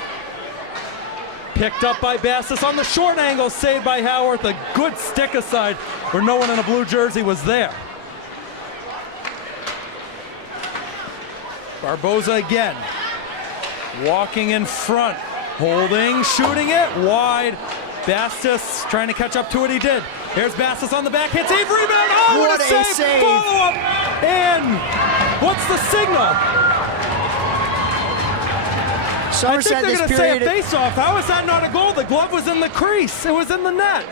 Picked up by Bastos on the short angle, saved by Howarth. A good stick aside where no one in a blue jersey was there. Barboza again. Walking in front. Holding, shooting it wide. Bastos trying to catch up to it. He did. Here's Bastos on the back. Hits Eve, rebound. Oh, what a save. Follow up. And what's the signal? Somerset, I think they're going to say a face-off. How is that not a goal? The glove was in the crease. It was in the net.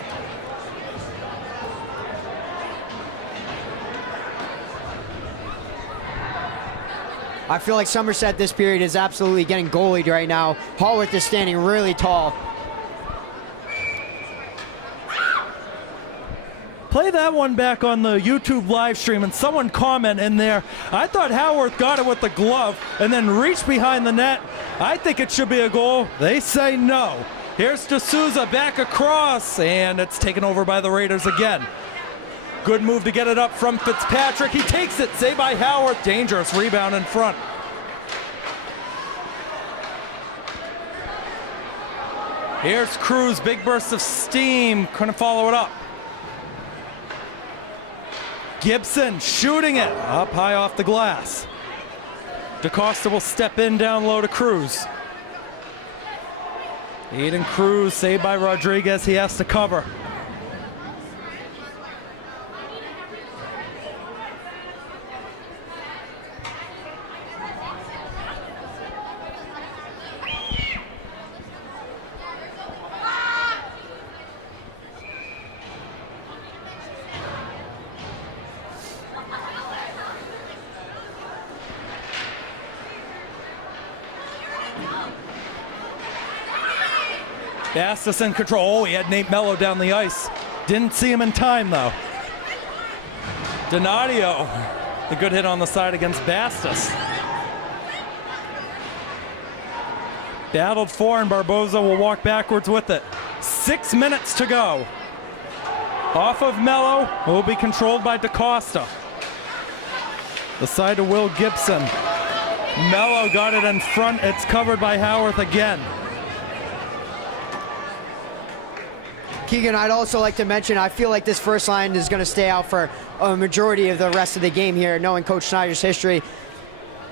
I feel like Somerset this period is absolutely getting goalied right now. Haworth is standing really tall. Play that one back on the YouTube live stream and someone comment in there. I thought Howarth got it with the glove and then reached behind the net. I think it should be a goal. They say no. Here's D'Souza back across, and it's taken over by the Raiders again. Good move to get it up from Fitzpatrick. He takes it, saved by Howarth. Dangerous rebound in front. Here's Cruz, big burst of steam. Couldn't follow it up. Gibson shooting it up high off the glass. DaCosta will step in down low to Cruz. Eden Cruz saved by Rodriguez. He has to cover. Bastos in control. Oh, he had Nate Mello down the ice. Didn't see him in time, though. Donadio, the good hit on the side against Bastos. Battled for, and Barboza will walk backwards with it. 6 minutes to go. Off of Mello, will be controlled by DaCosta. The side to Will Gibson. Mello got it in front. It's covered by Howarth again. Keegan, I'd also like to mention, I feel like this first line is going to stay out for a majority of the rest of the game here, knowing Coach Snyder's history.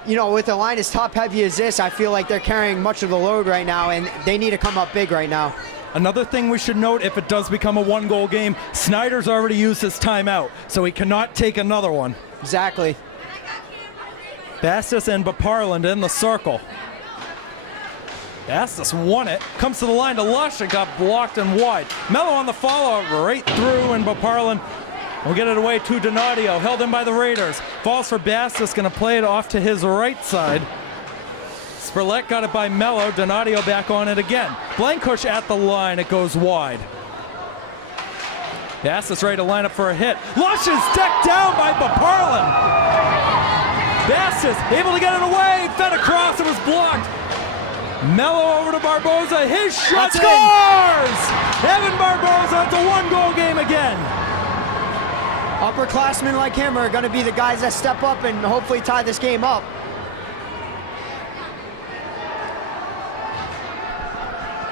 You know, with a line as top heavy as this, I feel like they're carrying much of the load right now, and they need to come up big right now. Another thing we should note, if it does become a one-goal game, Snyder's already used his timeout, so he cannot take another one. Exactly. Bastos and Baparland in the circle. Bastos won it. Comes to the line to Lush. It got blocked and wide. Mello on the follow-up right through, and Baparland will get it away to Donadio. Held in by the Raiders. Falls for Bastos. Going to play it off to his right side. Spurlett got it by Mello. Donadio back on it again. Blankush at the line. It goes wide. Bastos ready to line up for a hit. Lush is decked down by Baparland. Bastos able to get it away. Fed across. It was blocked. Mello over to Barboza. His shot scores! Evan Barboza. It's a one-goal game again. Upperclassmen like him are going to be the guys that step up and hopefully tie this game up.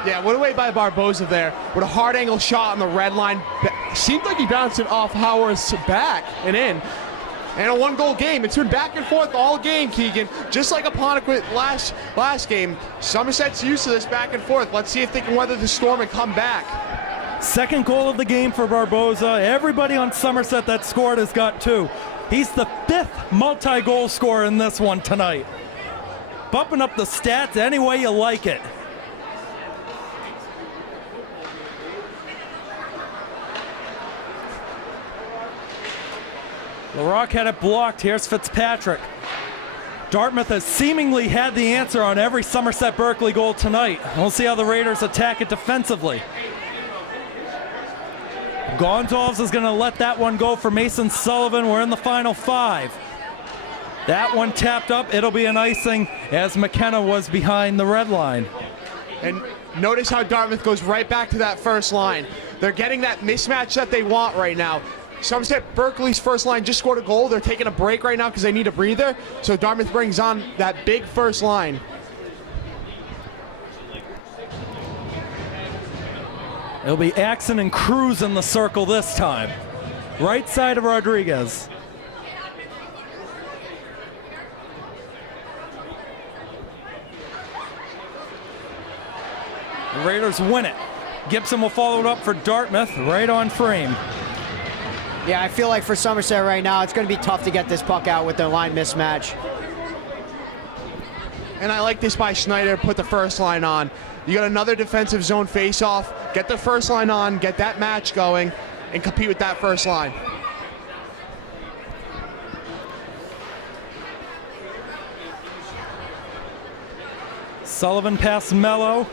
Yeah, what a way by Barboza there with a hard angle shot on the red line. Seemed like he bounced it off Howard's back and in. And a one-goal game. It's been back and forth all game, Keegan. Just like Aponic last game. Somerset's used to this back and forth. Let's see if they can weather the storm and come back. Second goal of the game for Barboza. Everybody on Somerset that scored has got 2. He's the 5th multi-goal scorer in this one tonight. Bumping up the stats any way you like it. LaRock had it blocked. Here's Fitzpatrick. Dartmouth has seemingly had the answer on every Somerset Berkley goal tonight. We'll see how the Raiders attack it defensively. Gonzalez is going to let that one go for Mason Sullivan. We're in the final 5. That one tapped up. It'll be an icing as McKenna was behind the red line. And notice how Dartmouth goes right back to that first line. They're getting that mismatch that they want right now. Somerset Berkley's first line just scored a goal. They're taking a break right now because they need a breather. So Dartmouth brings on that big first line. It'll be Axon and Cruz in the circle this time. Right side of Rodriguez. The Raiders win it. Gibson will follow it up for Dartmouth, right on frame. Yeah, I feel like for Somerset right now, it's going to be tough to get this puck out with their line mismatch. And I like this by Schneider, put the first line on. You got another defensive zone face-off, get the first line on, get that match going, and compete with that first line. Sullivan past Mello.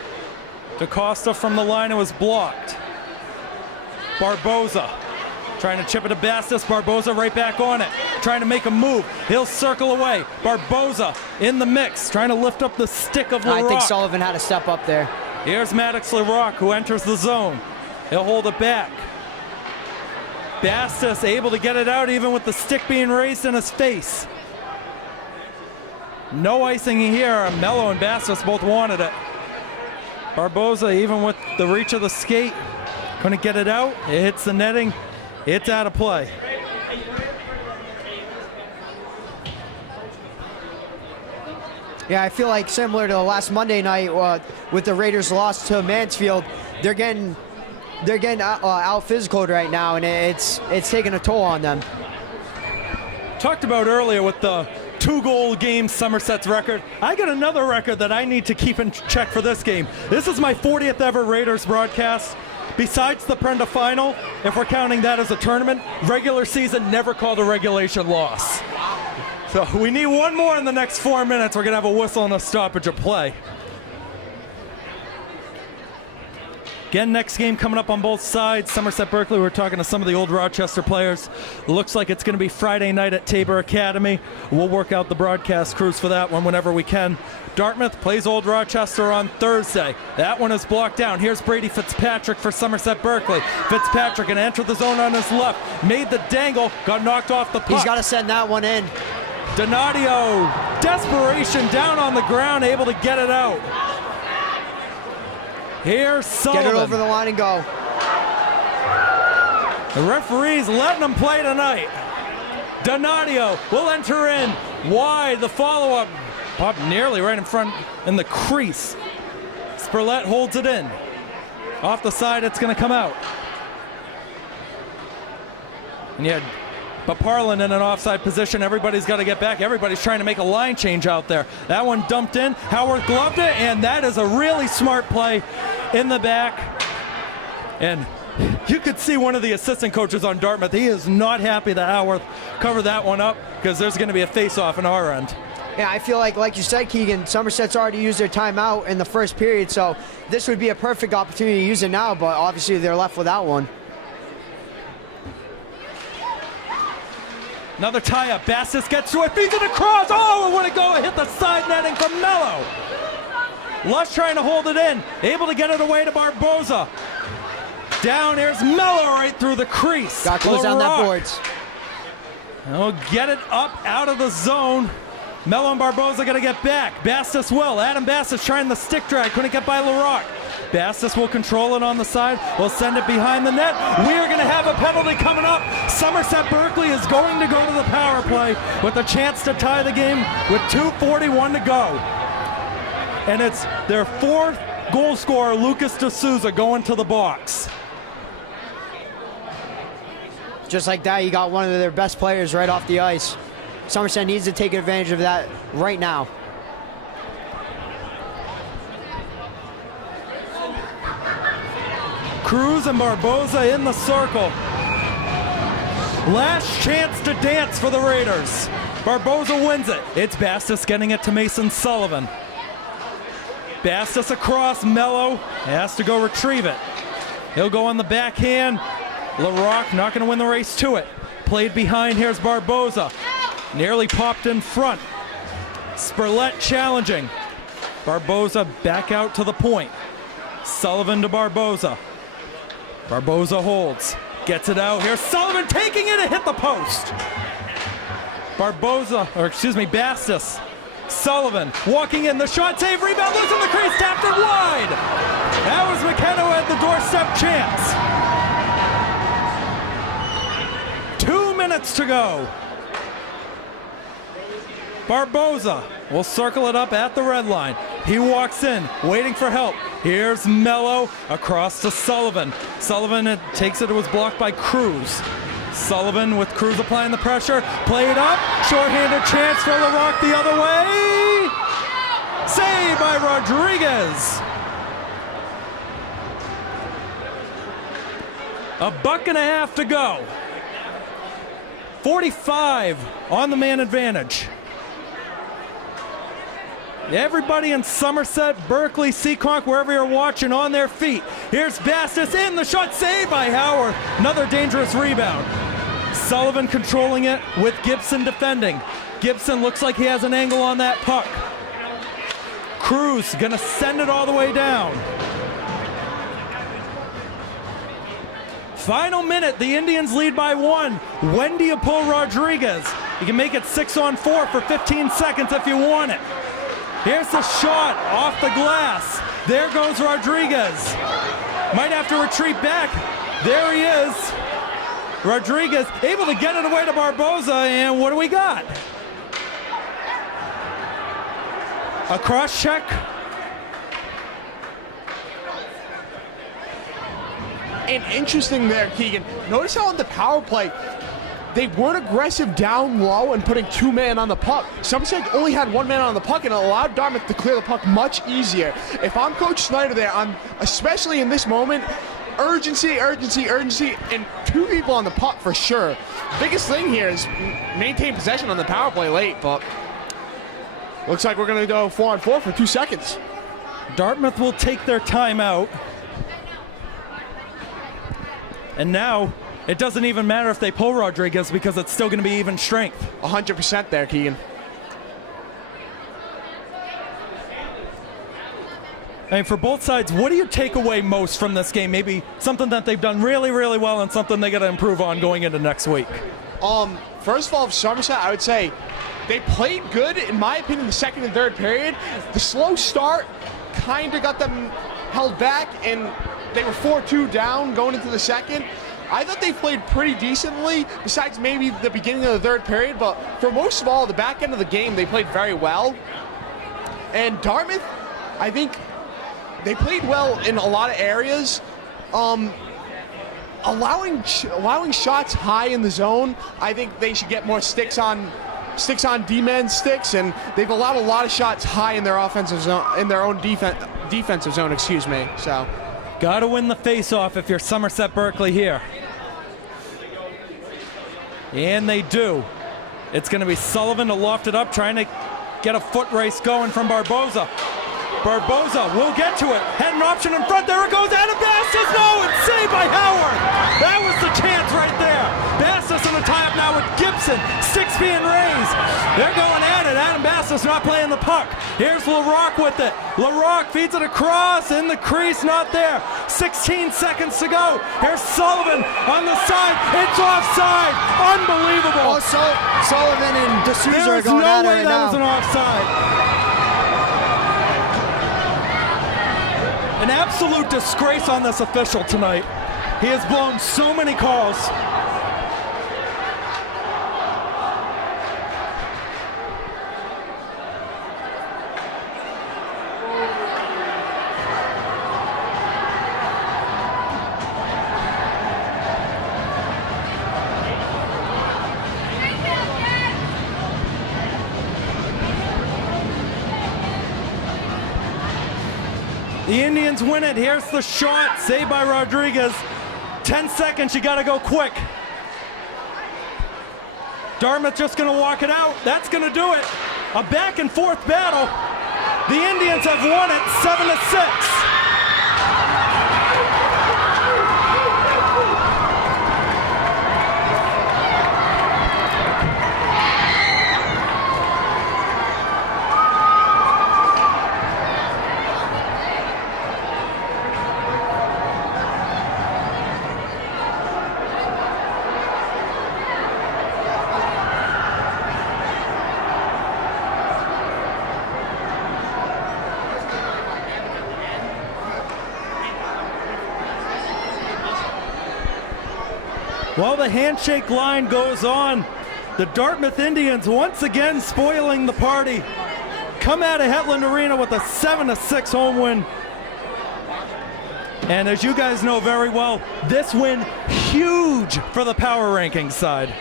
DaCosta from the line, it was blocked. Barboza trying to chip it to Bastos. Barboza right back on it, trying to make a move. He'll circle away. Barboza in the mix, trying to lift up the stick of LaRock. I think Sullivan had to step up there. Here's Maddox LaRock, who enters the zone. He'll hold it back. Bastos able to get it out even with the stick being raised in his face. No icing here. Mello and Bastos both wanted it. Barboza, even with the reach of the skate, couldn't get it out. It hits the netting. It's out of play. Yeah, I feel like similar to last Monday night with the Raiders' loss to Mansfield, they're getting out physical right now, and it's taking a toll on them. Talked about earlier with the 2-goal game Somerset's record. I got another record that I need to keep in check for this game. This is my 40th ever Raiders broadcast. Besides the Prenda final, if we're counting that as a tournament, regular season never called a regulation loss. So we need one more in the next 4 minutes. We're going to have a whistle and a stoppage of play. Again, next game coming up on both sides. Somerset Berkley, we're talking to some of the old Rochester players. Looks like it's going to be Friday night at Tabor Academy. We'll work out the broadcast crews for that one whenever we can. Dartmouth plays Old Rochester on Thursday. That one is blocked down. Here's Brady Fitzpatrick for Somerset Berkley. Fitzpatrick going to enter the zone on his left. Made the dangle, got knocked off the puck. He's got to send that one in. Donadio, desperation, down on the ground, able to get it out. Here's Sullivan. Get it over the line and go. The referee's letting him play tonight. Donadio will enter in. Wide, the follow-up. Popped nearly right in front in the crease. Spurlett holds it in. Off the side, it's going to come out. And you had Baparlin in an offside position. Everybody's got to get back. Everybody's trying to make a line change out there. That one dumped in. Howard gloved it, and that is a really smart play in the back. And you could see one of the assistant coaches on Dartmouth. He is not happy that Howard covered that one up because there's going to be a face-off in our end. Yeah, I feel like you said, Keegan, Somerset's already used their timeout in the first period, so this would be a perfect opportunity to use it now, but obviously they're left without one. Another tie-up. Bastis gets to it, feeds it across. Oh, what a go! It hit the side netting from Mello. Lush trying to hold it in, able to get it away to Barboza. Down, here's Mello right through the crease. Got to close down that boards. Oh, get it up out of the zone. Mello and Barboza got to get back. Bastis will. Adam Bastis trying the stick drag. Couldn't get by LaRock. Bastis will control it on the side. Will send it behind the net. We are going to have a penalty coming up. Somerset Berkley is going to go to the power play with a chance to tie the game with 2:41 to go. And it's their fourth goal scorer, Lucas D'Souza, going to the box. Just like that, you got one of their best players right off the ice. Somerset needs to take advantage of that right now. Cruz and Barboza in the circle. Last chance to dance for the Raiders. Barboza wins it. It's Bastis getting it to Mason Sullivan. Bastis across, Mello has to go retrieve it. He'll go on the backhand. LaRock not going to win the race to it. Played behind, here's Barboza. Nearly popped in front. Spurlett challenging. Barboza back out to the point. Sullivan to Barboza. Barboza holds. Gets it out. Here's Sullivan taking it and hit the post. Bastis. Sullivan walking in. The shot save, rebound, losing the crease, tapped it wide. That was McKenna who had the doorstep chance. 2 minutes to go. Barboza will circle it up at the red line. He walks in, waiting for help. Here's Mello across to Sullivan. Sullivan takes it was blocked by Cruz. Sullivan with Cruz applying the pressure. Played up, shorthanded chance for LaRock the other way. Saved by Rodriguez. $1.50 to go. 45 on the man advantage. Everybody in Somerset, Berkley, Seekonk, wherever you're watching, on their feet. Here's Bastis in, the shot saved by Howard. Another dangerous rebound. Sullivan controlling it with Gibson defending. Gibson looks like he has an angle on that puck. Cruz gonna send it all the way down. Final minute, the Indians lead by 1. When do you pull Rodriguez? You can make it 6-on-4 for 15 seconds if you want it. Here's the shot off the glass. There goes Rodriguez. Might have to retreat back. There he is. Rodriguez able to get it away to Barboza, and what do we got? A cross check. And interesting there, Keegan. Notice how on the power play, they weren't aggressive down low and putting 2 men on the puck. Somerset only had 1 man on the puck and it allowed Dartmouth to clear the puck much easier. If I'm Coach Snyder there, I'm especially in this moment, urgency, urgency, urgency, and 2 people on the puck for sure. Biggest thing here is maintain possession on the power play late, but looks like we're going to go 4-on-4 for 2 seconds. Dartmouth will take their timeout. And now, it doesn't even matter if they pull Rodriguez because it's still going to be even strength. 100% there, Keegan. I mean, for both sides, what do you take away most from this game? Maybe something that they've done really, really well and something they got to improve on going into next week. First of all, Somerset, I would say they played good, in my opinion, the second and third period. The slow start kind of got them held back, and they were 4-2 down going into the second. I thought they played pretty decently, besides maybe the beginning of the third period, but for most of all, the back end of the game, they played very well. And Dartmouth, I think they played well in a lot of areas. allowing shots high in the zone. I think they should get more sticks on D-man sticks, and they've allowed a lot of shots high in their offensive zone, in their own defensive zone. Excuse me. So, got to win the face-off if you're Somerset Berkley here. And they do. It's going to be Sullivan to loft it up, trying to get a foot race going from Barboza. Barboza will get to it. Had an option in front. There it goes. Adam Bastos. No, it's saved by Howard. That was the chance right there. Bastos on the tie-up now with Gibson. 6 being raised. They're going at it. Adam Bastos not playing the puck. Here's LaRock with it. LaRock feeds it across in the crease. Not there. 16 seconds to go. Here's Sullivan on the side. It's offside. Unbelievable. Oh, Sullivan and D'Souza are going at it right now. There's no way that was an offside. An absolute disgrace on this official tonight. He has blown so many calls. The Indians win it. Here's the shot, saved by Rodriguez. 10 seconds, you gotta go quick. Dartmouth just gonna walk it out. That's gonna do it. A back and forth battle. The Indians have won it 7-6. While the handshake line goes on, the Dartmouth Indians once again spoiling the party. Come out of Hetland Arena with a 7-6 home win. And as you guys know very well, this win huge for the power rankings side.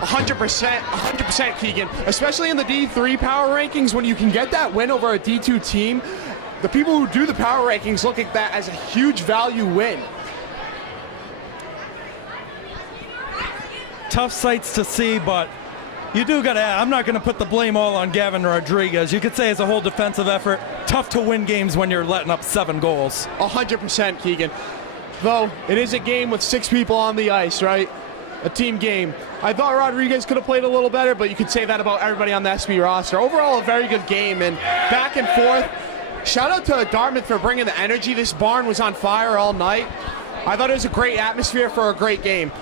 100%, Keegan. Especially in the D3 power rankings, when you can get that win over a D2 team, the people who do the power rankings look at that as a huge value win. Tough sights to see, but you do gotta, I'm not gonna put the blame all on Gavin Rodriguez. You could say it's a whole defensive effort. Tough to win games when you're letting up 7 goals. 100%, Keegan. Though, it is a game with 6 people on the ice, right? A team game. I thought Rodriguez could have played a little better, but you could say that about everybody on the SB roster. Overall, a very good game, and back and forth. Shout out to Dartmouth for bringing the energy. This barn was on fire all night. I thought it was a great atmosphere for a great game.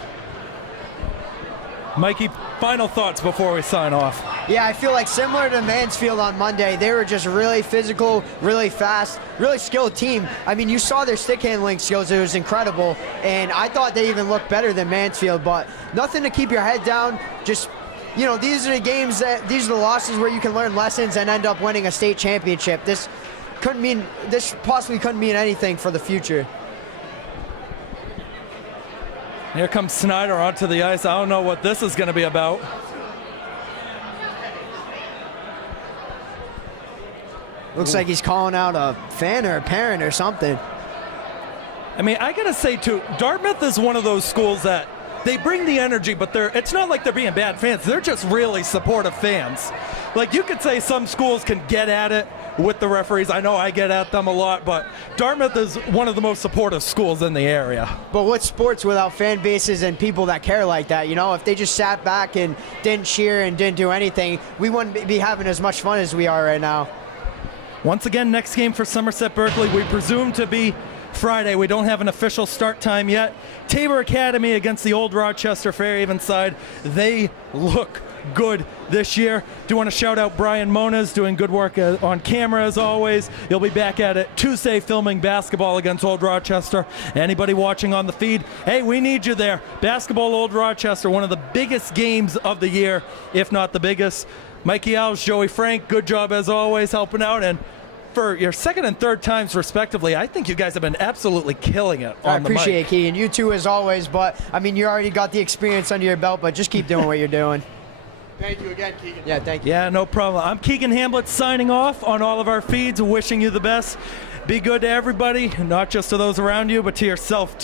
Mikey, final thoughts before we sign off. Yeah, I feel like similar to Mansfield on Monday, they were just really physical, really fast, really skilled team. I mean, you saw their stick handling skills. It was incredible. And I thought they even looked better than Mansfield, but nothing to keep your head down. Just, you know, these are the games these are the losses where you can learn lessons and end up winning a state championship. This possibly couldn't mean anything for the future. Here comes Snyder onto the ice. I don't know what this is going to be about. Looks like he's calling out a fan or a parent or something. I mean, I got to say, too, Dartmouth is one of those schools that they bring the energy, but it's not like they're being bad fans. They're just really supportive fans. Like, you could say some schools can get at it with the referees. I know I get at them a lot, but Dartmouth is one of the most supportive schools in the area. But what's sports without fan bases and people that care like that? You know, if they just sat back and didn't cheer and didn't do anything, we wouldn't be having as much fun as we are right now. Once again, next game for Somerset Berkley, we presume to be Friday. We don't have an official start time yet. Tabor Academy against the Old Rochester Fairhaven side. They look good this year. Do want to shout out Brian Moniz, doing good work on camera as always. You'll be back at it Tuesday filming basketball against Old Rochester. Anybody watching on the feed, hey, we need you there. Basketball Old Rochester, one of the biggest games of the year, if not the biggest. Mikey Alves, Joey Frank, good job as always helping out, and for your second and third times respectively. I think you guys have been absolutely killing it on the mic. I appreciate it, Keegan. You too, as always. But I mean, you already got the experience under your belt. But just keep doing what you're doing. Thank you again, Keegan. Yeah, thank you. Yeah, no problem. I'm Keegan Hamblett signing off on all of our feeds, wishing you the best. Be good to everybody, not just to those around you, but to yourself too.